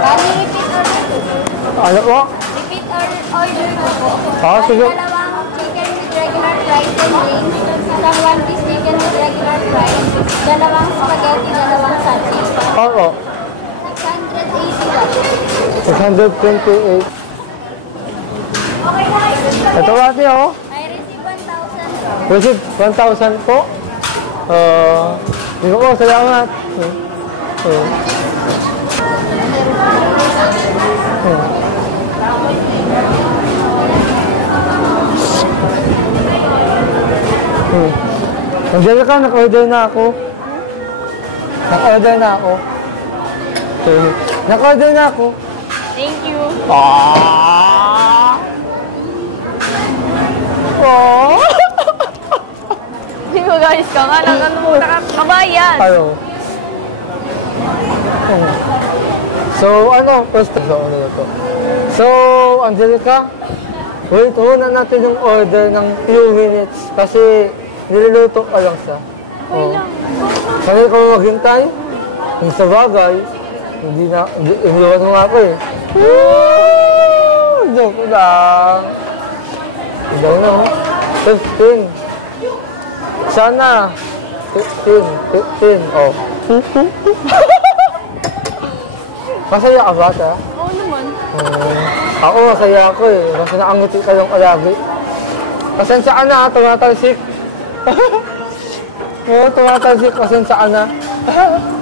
Bali, repeat order po. Ano po? Repeat order po. Sige. Dalawang chicken with regular fries and drinks. Isang one-piece chicken with regular fries. Dalawang spaghetti, dalawang sundae. Oo. 680 po. 628. Ito ate oh. I receive 1,000 po. Receive 1,000 po. Hindi po, salamat. Nandiyan ka, naka-order na ako. Naka-order na ako. Thank you. Hindi ko guys ka nga lang. Ano mo nakakabayan? Ano? First na to. So, Angelica, wait, na natin yung order ng few minutes kasi niluluto ka lang siya. Sanay ko maghintay. Yung sa bagay, iniwan mo nga ako eh. Joke lang. Idaw na oh. 15. Sana. 15. Oh. Masaya ka ba, ta? Oo naman. Ako, masaya ako eh. Kasi naanguti ka yung alagi. Pasensya ka na, tumatalsik. Oo, tumatalsik. Pasensya ka na.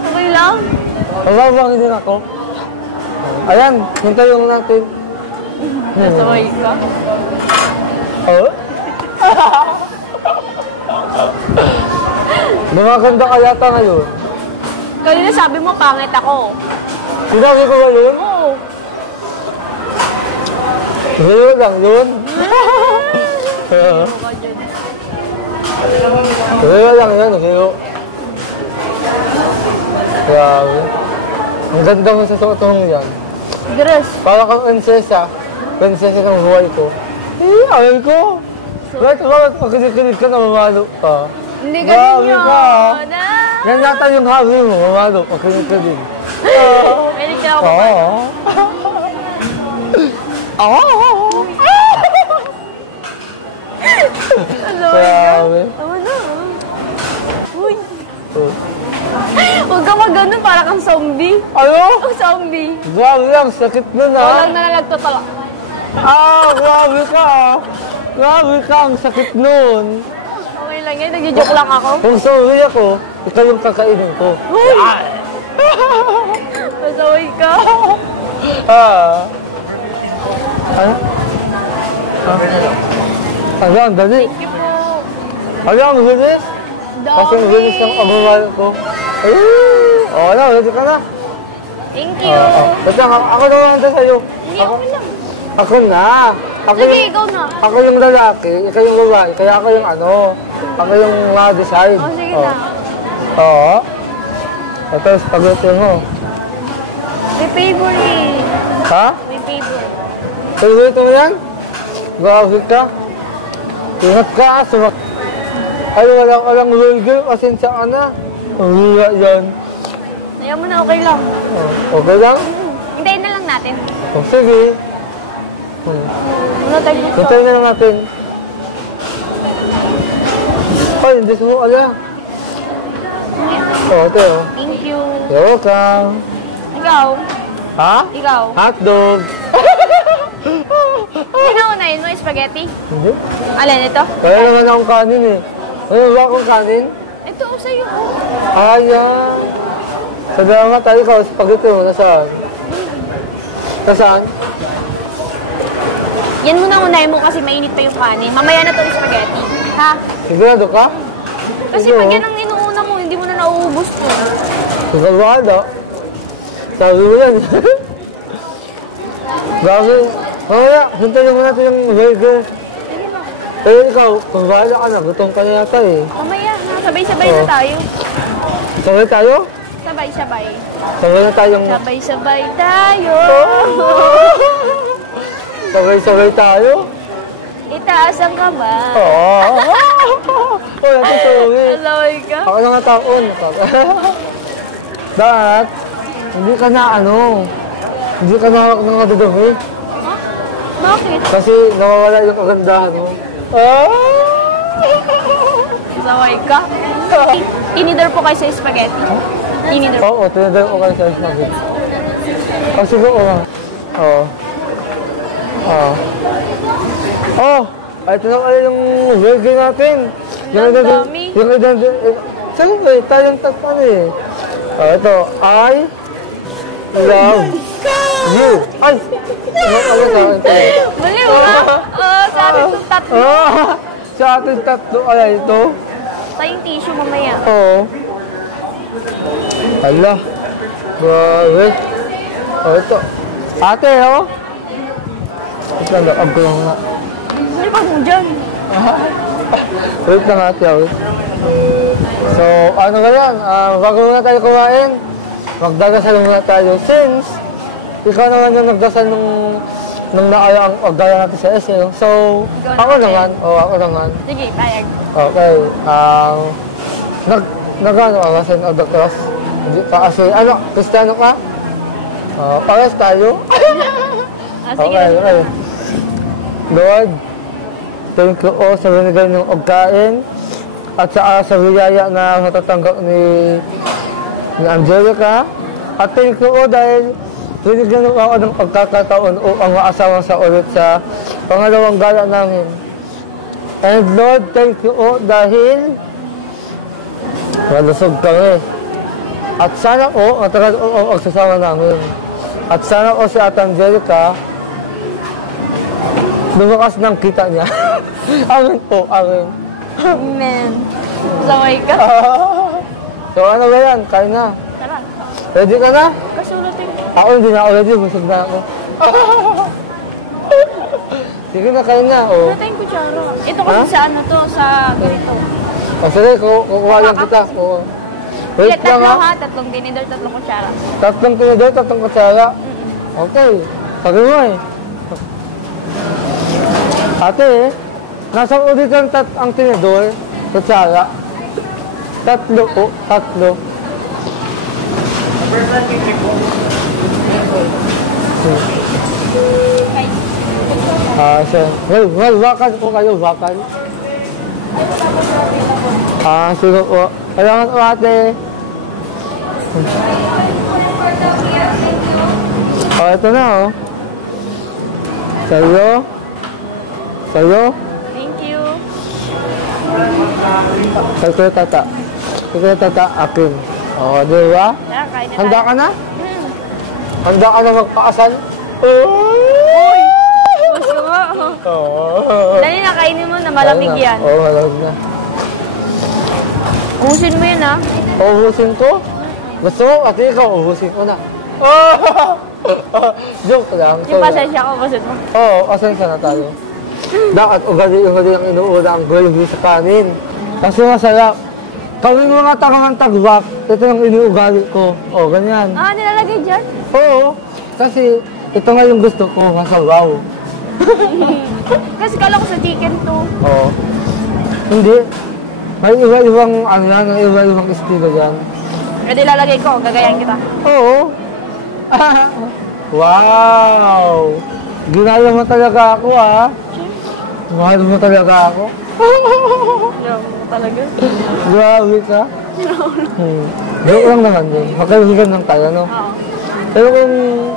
Okay lang. Mababangin din ako. Ayan, hintayin natin. Nasaway ka. Oh? Lumaganda ka yata ngayon. Kanina sabi mo pangit ako. Sinabi ko ba yun? Oo. Zero lang yun. Zero lang yun, zero. Grabe. Ang ganda mo sa suotong yan. Dress. Para kang prinsesa. Prinsesa ng buhay ko. Ayun ko. Bakit makinig ka na mamalo ka? Hindi Grabe ganun yun. ka. Yan yata yung hobby mo, mamalo. Makinig ka din. Mahilig ka ako. Oo. Ano? Grabe. Tama na. Uy. Huwag ka ka ganun, para kang zombie. Ano? Oh, zombie. Grabe lang, sakit nun Walang ah. nalalagtutala. Grabe ka ah. Grabe ka, ang sakit nun. Okay lang yan, nagjo-joke lang ako. Kung sorry ako, ikaw yung kakainin ko. Uy! Masaway ka. Ano? Ano, ang dali. Thank you po. Ano, ang bilis? Kasi ang bilis ng abawal ko. Na, ready ka na. Thank you. Basta, ako na lang sa'yo. Hindi, okay lang. Ako na. Ako Sige, yung, ikaw na. ako yung lalaki, ikaw yung babae, kaya ako yung ano, ako yung decide. Oh, sige na. Oo. Ito, spaghetti mo. May favorite. Ha? May favorite. Favorite mo yan? Grabe ka. Ingat ka, sumak. Ay, walang burger, pasensya ka na. Ang hira yan. Ayaw mo na, okay lang. Okay lang? Hintayin na lang natin. Sige. Muna tayo dito. Hintayin na lang natin. Ay, hindi mo ala. Ito oh. Thank you. You're welcome. Ikaw? Ha? Ikaw? Hotdog. Sino unahin mo, spaghetti? Hindi. Alin, ito? Kaya naman akong kanin eh. Ano ba akong kanin? Ito, sa'yo. Ayan. Salamat tayo ka, spaghetti mo. Nasaan? Nasaan? Yan muna unahin mo kasi mainit pa yung kanin. Mamaya na to yung spaghetti. Ha? Sigurado ka? Kasi pag yan ang inuuna mo, hindi mo na nauubos to. Sigurado. Sabi mo yan. Grabe. Mamaya, hintayin mo natin yung burger. Eh, ikaw, kung bahala ka na, gutom ka na yata eh. Mamaya na, sabay-sabay na tayo. Sabay tayo? Sabay-sabay. Sabay na tayong... Sabay-sabay tayo. Sabay-sabay tayo? Itaas ang kamay. Oh, ito sorry. Alaway ka. Ako na nga taon. Dahil, hindi ka na hindi ka na hawak ng kadudumi. Bakit? Kasi nawawala yung kagandahan mo. Alaway ka. Tinidor po kayo sa spaghetti. Tinidor po. Oo, tinadal ko kayo sa spaghetti. Sige, oo. Oo. Ito na pala yung burger natin. Ang dami. Siyempre, tayong tatpan eh. Ito, I love you. Ay! Ano pala sa akin ito? Mali mo na. Sa atin itong tatlo. Sa ating tatlo, ito? Tayong tissue mamaya. Oo. Hala. Grabe. Ito. Ate, Ito lang, ko lang nga. Ano pa mo dyan? Wait lang ate, wait. So, ano ba yan? Bago muna tayo kumain, magdadasal muna tayo. Since, ikaw naman yung nagdasal nung naaya ang gaya natin sa SL. So, ako naman. Ako naman. Sige, payag. Okay. Nag-ano ka kasi of the cross? Hindi pa kasi, Kristiyano ka? Pares tayo? Sige. Okay. Lord, thank you sa binigay ng pagkain at sa biyaya na natatanggap ni Angelica. At thank you dahil binigyan mo ako ng pagkakataon upang maasawa sa ulit sa pangalawang gala namin. And Lord, thank you dahil malusog kami. At sana matagal ang pagsasama namin. At sana si Ate Angelica lumakas ng kita niya. Amen po, amen. Amen. Laway ka. So ano ba yan? Kain na. Tara. Ready ka na? Kasulutin. Ako hindi na ako ready. Busog na ako. Sige na, kain na. Wala tayong kutsara. Ito kasi sa ano to, sa ganito. Sige, kukuha lang kita. Wait lang Tatlo ha. tatlong tinidor, tatlong kutsara. Tatlong tinidor, tatlong kutsara. Okay. Sabi mo eh. Ate, nasa ulit ang tinidor, kutsara. Tatlo po, tatlo. Well, bakal po kayo, bakal. Sige po. Kailangan po ate. Oh, ito na oh. Sa'yo. Sa'yo. Thank you. Kay Kuya Tata. Kay Kuya Tata, akin. Oh, di ba? Tara, kain na Handa tayo. ka na? Handa ka na magpakasal? Uy! Gusto mo? Oo. Dali na, kainin mo na malamig yan. Oo, malamig na. Ubusin mo yan, ha? Uhusin ko? Gusto mo? At ikaw, uhusin ko na. Joke lang. Yung pasensya ko, ubusin mo. Oo, pasensya na tayo. Dapat ugali-ugali ang inuuna ang gravy sa kanin. Kasi masarap. Kawin mo nga tangang tagbak, ito yung iniugali ko. O, ganyan. Ah, nilalagay dyan? Oo, kasi ito nga yung gusto ko, masabaw. Kasi kala ko sa chicken to. Oo. Hindi. May iba-ibang, ano yan, may iba-ibang estilo yan. Pwede lalagay ko, gagayan kita. Oo. Wow! Ginaya mo talaga ako, ah. Mahal mo talaga ako. Yo, talaga. Grabe ka. Joke lang naman din. Magkaibigan lang tayo, no? Oo. Pero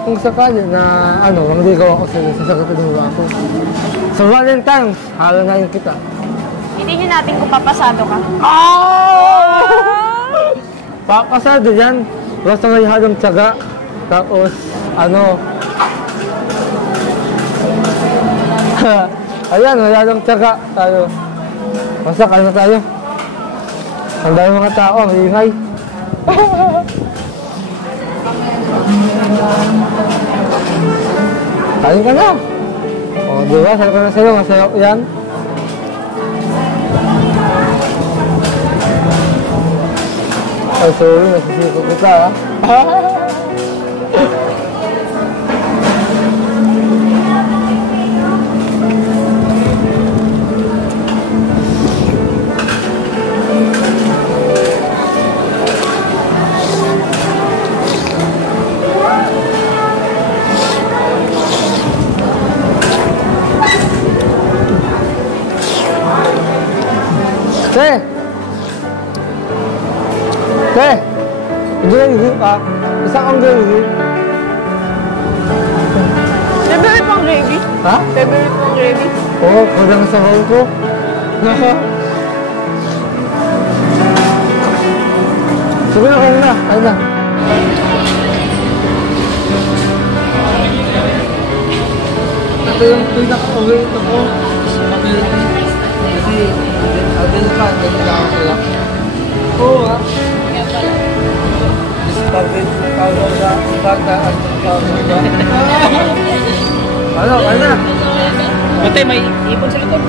kung sakali na, ano, hindi ko ako sa'yo, sasagutin mo ba ako? Sa Valentine's, halanayin kita. Hindi natin kung papasado ka. Oh! Papasado yan. Basta may halong tiyaga. Tapos, ano, ayan, may halong tiyaga. Tayo. Basta, kain na tayo. Ang dami mga tao, ang ingay. Kain ka na. O, diba? Sarap ka na sa'yo. Masarap yan. Ay, sorry. Nasisiko kita, ha? Te! Te! Gravy pa. Isa kang gravy. Favorite pang gravy? Ha? Favorite pang gravy? Oo, kulang sa hall ko. Sige na, kain na. Kain na. Ito yung pinaka-favorite ko. Spaghetti. Kasi, adil ka, adil ka ako sila. Oo ha. Spaghetti, kagawa, bata, adil ka ako sila. Ano, kain na. Buti, may ipon sa likod.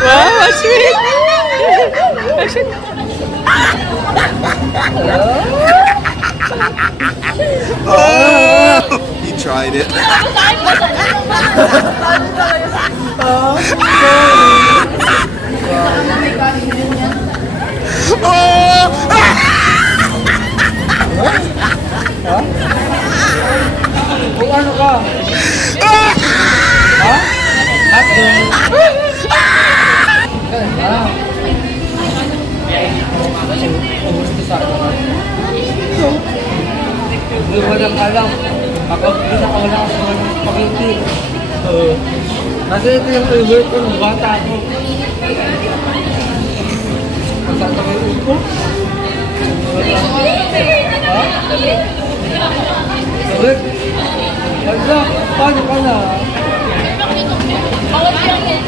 Wow, sweet! He tried it. Kung ano ka? Ha? Hotdog. Gusto sa akin. Hindi mo lang alam. Kapag pinakawala ka sa mga spaghetti. Kasi ito yung favorite ko ng bata ako. Magtatawin ko. Ha? Ulit? Wala, paano ka na? Bawat lang yan.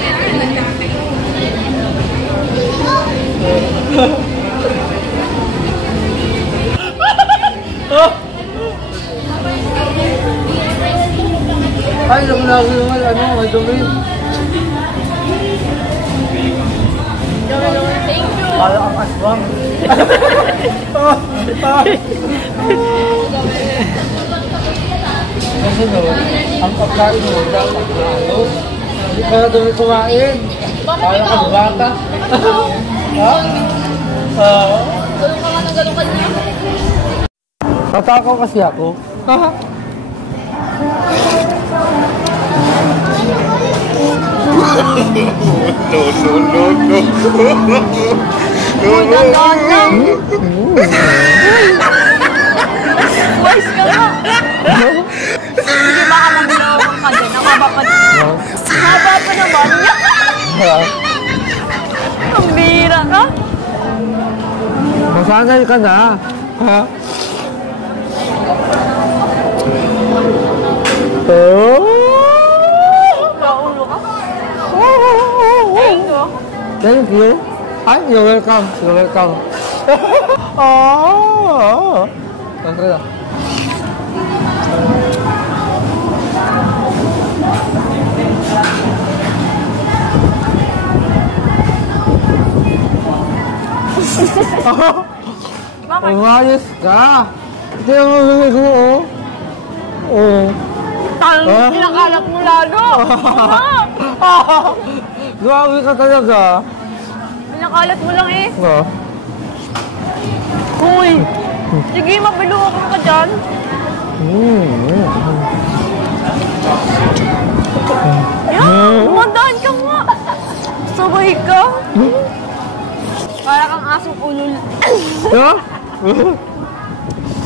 Ay, lagi naman, ano, may dumi. Kala ang aswang. Kasi no, ang pagkain mo, dapat na ano, hindi ka na dumi kumain. Kala kang bata. Ha? Tatakaw kasi ako. Wise ka nga. Hindi ba ka nagulawang ka dyan? Ang haba pa naman niya. Ang bira ka. Masanay ka na. Ha? Paulo ka. Thank you. Thank you. Ay, you're welcome. You're welcome. Siyempre na. Bakit? Umayos ka. Ito yung mamimig mo, oh. Oo. Pinakalat mo lalo. Grabe ka talaga. Pinakalat mo lang eh. Oh. Uy. Sige, mabilukan ka dyan. Yan, umandaan ka nga. Sabay ka. Para kang asong ulul. Ha?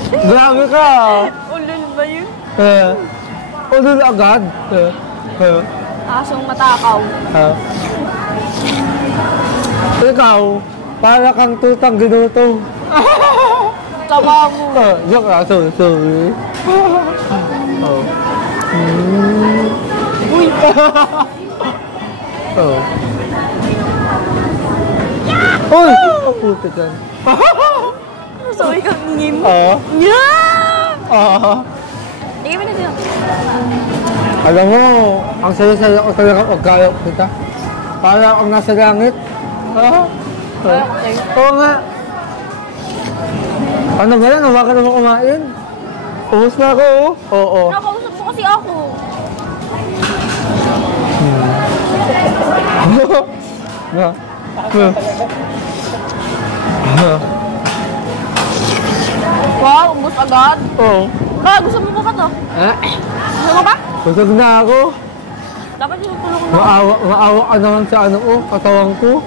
Grabe ka. Ulul ba yun? Ulul agad. Asong matakaw. Ikaw, para kang tutang ginuto. Tama mo. Joke lang, sorry. Oh. Uy. Oh. Uy! Ang puti ka. Sabay kang ngim. Oo. Yeah! Oo. Tingin mo na dyan. Alam mo, ang saya-saya ko talaga pagkayok kita. Para akong nasa langit. Okay. Oo nga. Ano ba yan? Huwag ka naman kumain. Ubus na ako, oh. Oo. Nakausap mo kasi ako. Na. Wow, ubus agad. Oo. Gusto mo ba to? Gusto mo ba? Busog na ako. Dapat yung tulong mo. Maawa ka naman sa ano, oh, katawan ko.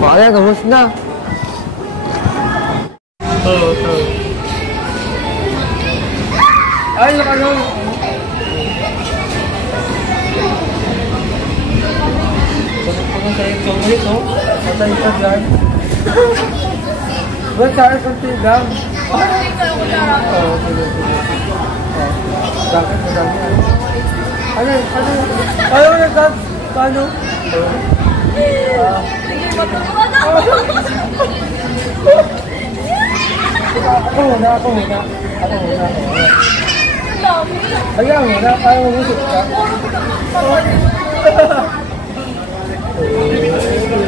Ayan, ubus na. Ay, ano? Pagod sa yung chocolate, oh. Matay ka dyan. Ba't saan kang tigang? Oo, sige. Bakit? Madami, ano? Ano? Ayaw na, Dad. Paano? Ako muna. Ayaw muna, ayaw mo musik ka.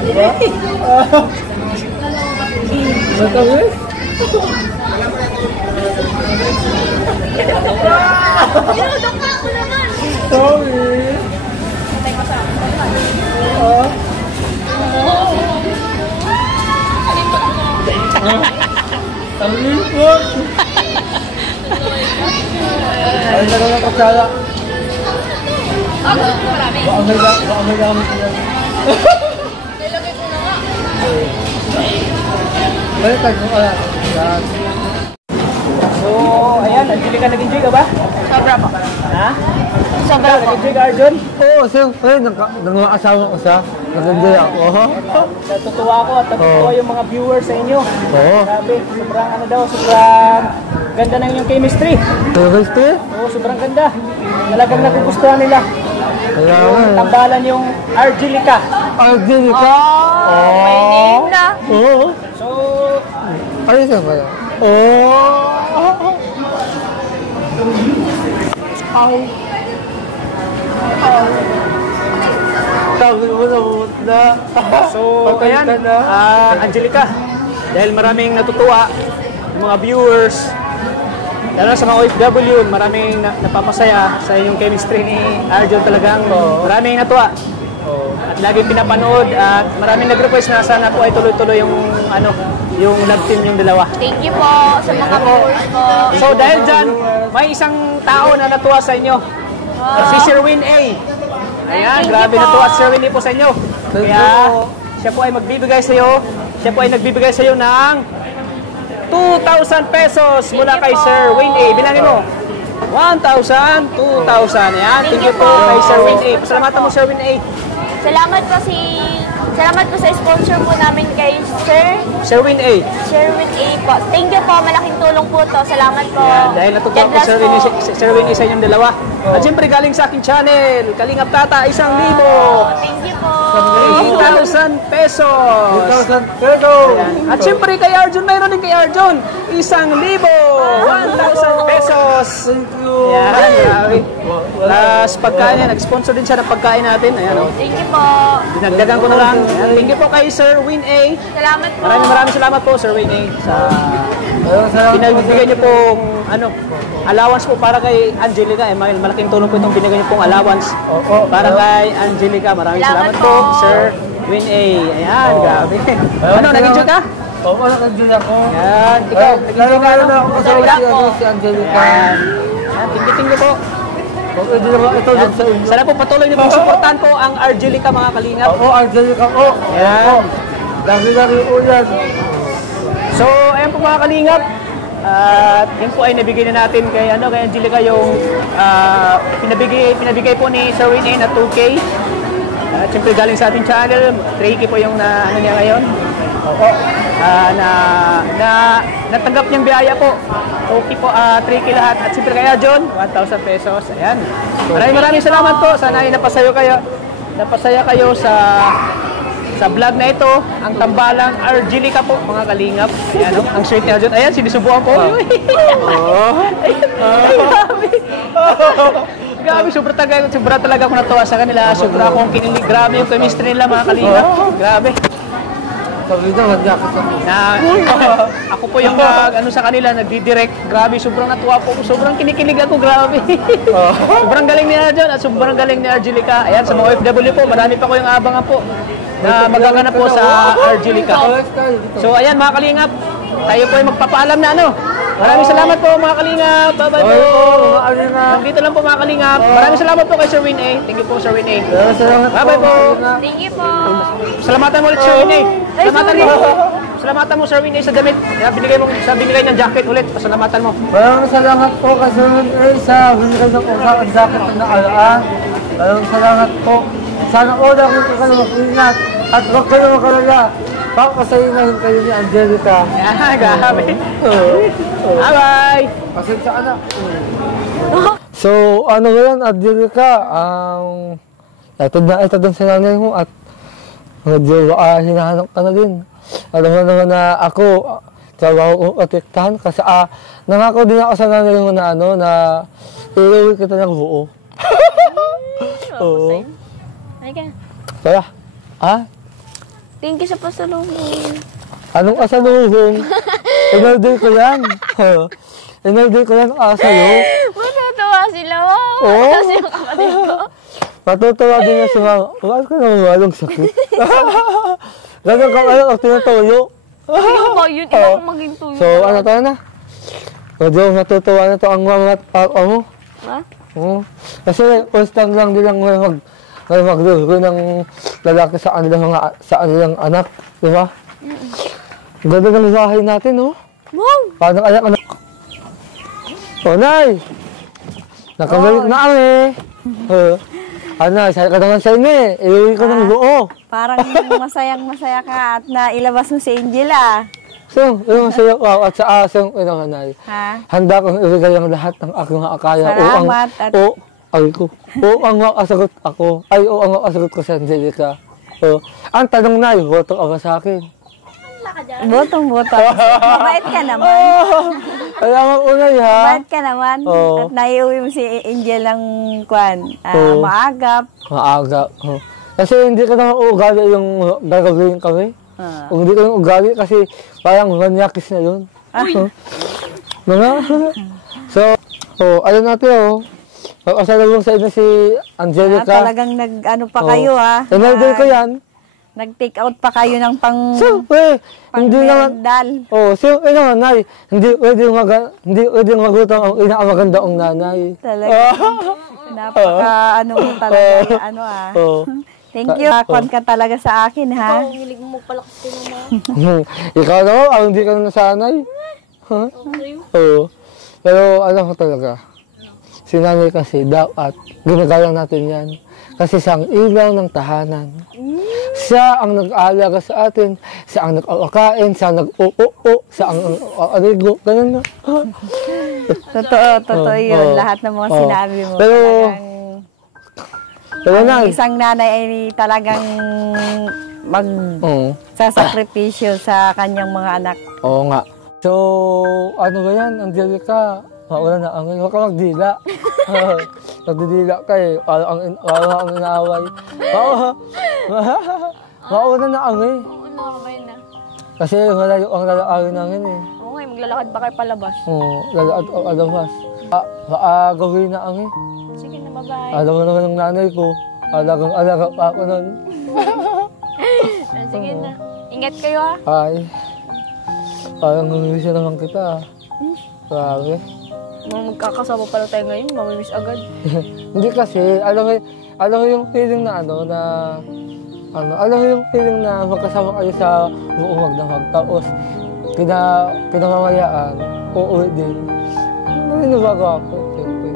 Diba? Matawis? Sorry. Ang lipot. Ay, talaga ng katsala. Baka may gamit nila. Nilagay ko na nga. Ay, tayo ka lang. So, ayan, Angelica, nag-enjoy ka ba? Sobra pa. Ha? Sobra pa. Nag-enjoy ka, Arjun? Oo, siyempre. Nang-asawa ko siya. Nag-enjoy ako. Natutuwa ako at natutuwa yung mga viewers sa inyo. Oo. Sabi, sobrang ganda ng inyong chemistry. Chemistry? Oo, sobrang ganda. Talagang nagugustuhan nila. Kaya Yung nga. tambalan yung Angelica. Angelica? May name na. Oo. So, Ayos na pala. Oh! Sabi mo na. so ayan, Angelica, dahil maraming natutuwa, yung mga viewers, lalo na sa mga OFW, maraming napapasaya sa inyong chemistry ni Arjun talagang. Maraming natuwa. At laging pinapanood at maraming nag-request na sana po ay tuloy-tuloy yung yung love team yung dalawa. Thank you po sa mga viewers po. So dahil dyan, may isang tao na natuwa sa inyo. Si Sherwin A. Ayan, Thank you grabe po. natuwa si Sherwin A po sa inyo. Kaya siya po ay magbibigay sa iyo. Siya po ay nagbibigay sa iyo ng 2,000 pesos mula kay Sir Wayne A. Bilangin mo. 1,000, 2,000. Ayan, thank you po kay Sir Wayne A. Pasalamatan mo Sir Wayne A. Salamat po sa sponsor po namin kay Sherwin A. Sherwin A po. Thank you po, malaking tulong po to. Salamat po. Ayan, dahil natutuwa God po bless Sir Wayne A sa inyong dalawa. At siyempre galing sa aking channel, Kalingap Tata, 1,000. Thank you po. 3,000 pesos. 2,000 pesos. At siyempre kay Arjun, mayroon din kay Arjun, 1,000. 1,000 pesos. Thank you. Ayan, grabe. Tapos pagkain yan, nag-sponsor din siya ng pagkain natin. Ayan, oh. Thank you po. Dinagdagan ko na lang. Ayan, thank you po kay Sir Win A. Salamat po. Maraming salamat po, Sir Win A, sa pinagbigay niyo pong allowance po para kay Angelica. Malaking tulong po itong binigay niyo pong allowance para kay Angelica. Maraming salamat po, Sir Win A. Ayan, grabe. Nag-enjoy ka? Oo, nag-enjoy ako. Ayan, ikaw, nag-enjoy ka? Lalo na ako si Angelica. Ayan, tinggi-tinggi po. Okay, din naman ito din sa inyo. Sana po patuloy niyo pong suportahan po ang Angelica, mga kalingap. Oo, Angelica ko. Ayan. Lagi-lagi po yan. So, ayan po mga kalingap. At yun po ay nabigay na natin kay Angelica yung pinabigay po ni Sir Win A na 2K. At siyempre galing sa ating channel, 3K po yung niya ngayon. Natanggap niyang biyaya po. 2K po, 3K lahat. At siyempre kaya John, 1,000 pesos. Ayan. Maraming salamat po. Sana ay napasaya kayo sa vlog na ito, ang tambalang Angelica po, mga kalingap. Ayan, ang sweet ni Arjun. Ayan, sinusubukan po. Grabe, sobra talaga ako natuwa sa kanila. Sobra akong kinilig. Grabe yung chemistry nila, mga kalingap. Grabe. Sabi daw, hindi ako Ako po yung sa kanila, nagdi-direct. Grabe, sobrang natuwa po. Sobrang kinikilig ako, grabe. Sobrang galing ni Arjun at sobrang galing ni Angelica. Ayan, sa mga OFW po, marami pa ko yung abangan po na magaganap po sa Angelica. So ayan mga kalingap, tayo po ay magpapaalam na Maraming salamat po mga kalingap. Bye-bye po. Nandito lang po mga kalingap. Maraming salamat po kay Sir Win A. Thank you po Sir Win A. Bye-bye po. Thank you po. Salamatan mo ulit Sir Win A. Salamatan mo Sir Win A sa damit. Binigay ng jacket ulit. Pasalamatan mo. Maraming salamat po kay Sir Win A sa binigay ng usap ang jacket na nakalaan. Maraming salamat po. Sana una kung kayo mag-ingat at huwag kayo makalala. Papasayin kayo ni Angelica. Grabe. Bye-bye. Pasensya ka na. So, ano yan, Angelica? Ito din sa nanay mo at medyo hinahanap ka na din. Alam mo naman na ako, trabaho ko atiktahan kasi nangako din ako sa nanay mo na na iuwi kita ng buo. Oo. Kaya, Thank you sa pasalubong. anong asalubong? Inalday ko yan. Inalday ko yan sa'yo. Matutuwa sila. Wow. Oo. Kasi yung kapatid ko. Matutuwa din niya si Mama. Bakit ka naman walong sakit? Ganyan ka kayo ang tinutuyo. Ayaw ba yun? Iba kong maging tuyo. So, tayo na? Medyo matutuwa na to ang mga papa mo. Ha? Oo. Kasi first time lang din ang magluto ng lalaki sa kanilang anak. Di ba? Ganda ng bahay natin, no? Wow! Parang anak. Oh, Nay! Nakabalik na kami. Say ka naman sa inyo eh. Iuwi ko ng buo. Parang masayang-masaya ka at nailabas mo si Angela. So, yung masaya ko at sa asong Nay. Ha? Handa kong ibigay ang lahat ng aking akaya. Salamat. Ang makasagot ako. Ay, ang makasagot ko sa Angelica. Oh, ang tanong na, boto ako sa akin. Botong-boto. Mabait ka naman. Kaya mag-unay ha. Mabait ka naman. Oo. At naiuwi mo si Angel ng kwan. Oo. Maagap. Maaga. Oh. Kasi hindi ka naman ugali yung gagawin kami. Kung hindi ka naman ugali kasi parang manyakis na yun. Oh. Mga? So, ayun natin Papasalubong sa inyo si Angelica. Talagang nag-ano pa kayo ha. Inorder ko yan. Nag-take out pa kayo ng Siyempre, hindi naman. pang-mendal. Siyempre naman, Nay. Hindi pwede magluto ang inakamaganda ang nanay. Talaga. Napaka ano mo talaga. Thank you. Kwan ka talaga sa akin ha. Hilig mo magpalakas ko naman. Ikaw naman, hindi ka na nasanay. Oo. Pero alam ko talaga, si nanay kasi dapat ginagalang natin yan. Kasi siya ang ilaw ng tahanan. Siya ang nag-aalaga sa atin. Siya ang nag-aakain. Siya ang nag-o-o-o. Siya ang arigo. Ganun na. Totoo yun. Lahat ng mga sinabi mo. Pero ang isang nanay ay talagang magsasakripisyo sa kanyang mga anak. Oo nga. So, ano ba yan, Angelica? Mauna na angin. Huwag ka magdila. Nagdidila ka eh. Wala ang inaaway. Mauna na angin. Okay na. Kasi malayo ang lalakawin namin eh. Oo nga, maglalakad ba kayo palabas? Oo, lalakad ang alabas. Baka gawin na angin. Sige na, bye-bye. Alam mo naman ng nanay ko. Alagang-alaga pa ako nun. Sige na. Ingat kayo ha. Ay. Parang namimiss na naman kita. Grabe. Magkakasama pala tayo ngayon, mamimiss agad. Hindi kasi, alam mo yung feeling na alam mo yung feeling na magkasama kayo sa buong magdamag. Tapos, pinamamayaan, uuwi din. Naninibago ako, siyempre.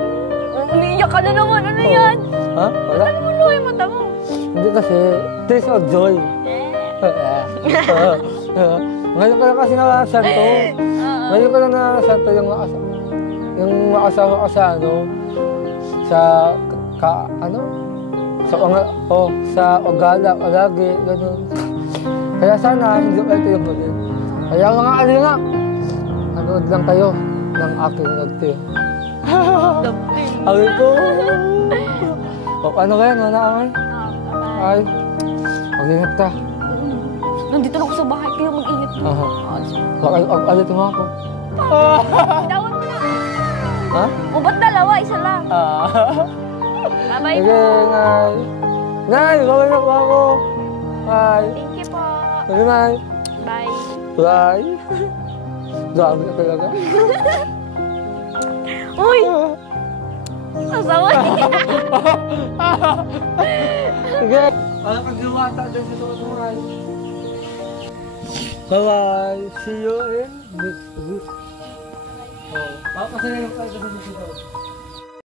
Umiiyak ka na naman, ano yan? Ha? Wala? Ano mo luhay mata mo? Hindi kasi, tears of joy. Ngayon ka lang kasi nakasanto. Ngayon ka lang nakasanto yung makasama ka sa Ogala, Alagi, gano'n. Kaya sana, hindi ko ito yung huli. Kaya mga alinga, nanood lang tayo ng aking nagting. Sabi ko, ano ba yan, wala kami? Ay, mag-ingat ka. Nandito na ako sa bahay, kayo mag-ingat ka. Mag-alit mo ako. Tawag mo na. Ha? O ba't dalawa? Isa lang. Bye-bye Sige, Nay. Nay, bawal na po ako. Bye. Thank you po. Sige, Nay. Bye. Bye. Grabe na talaga. Uy! Asawa niya. Sige. Parang pag-lumata dyan sa tuwa mo, Nay. Bye-bye. See you in next week. Papasaya yung tayo sa dito.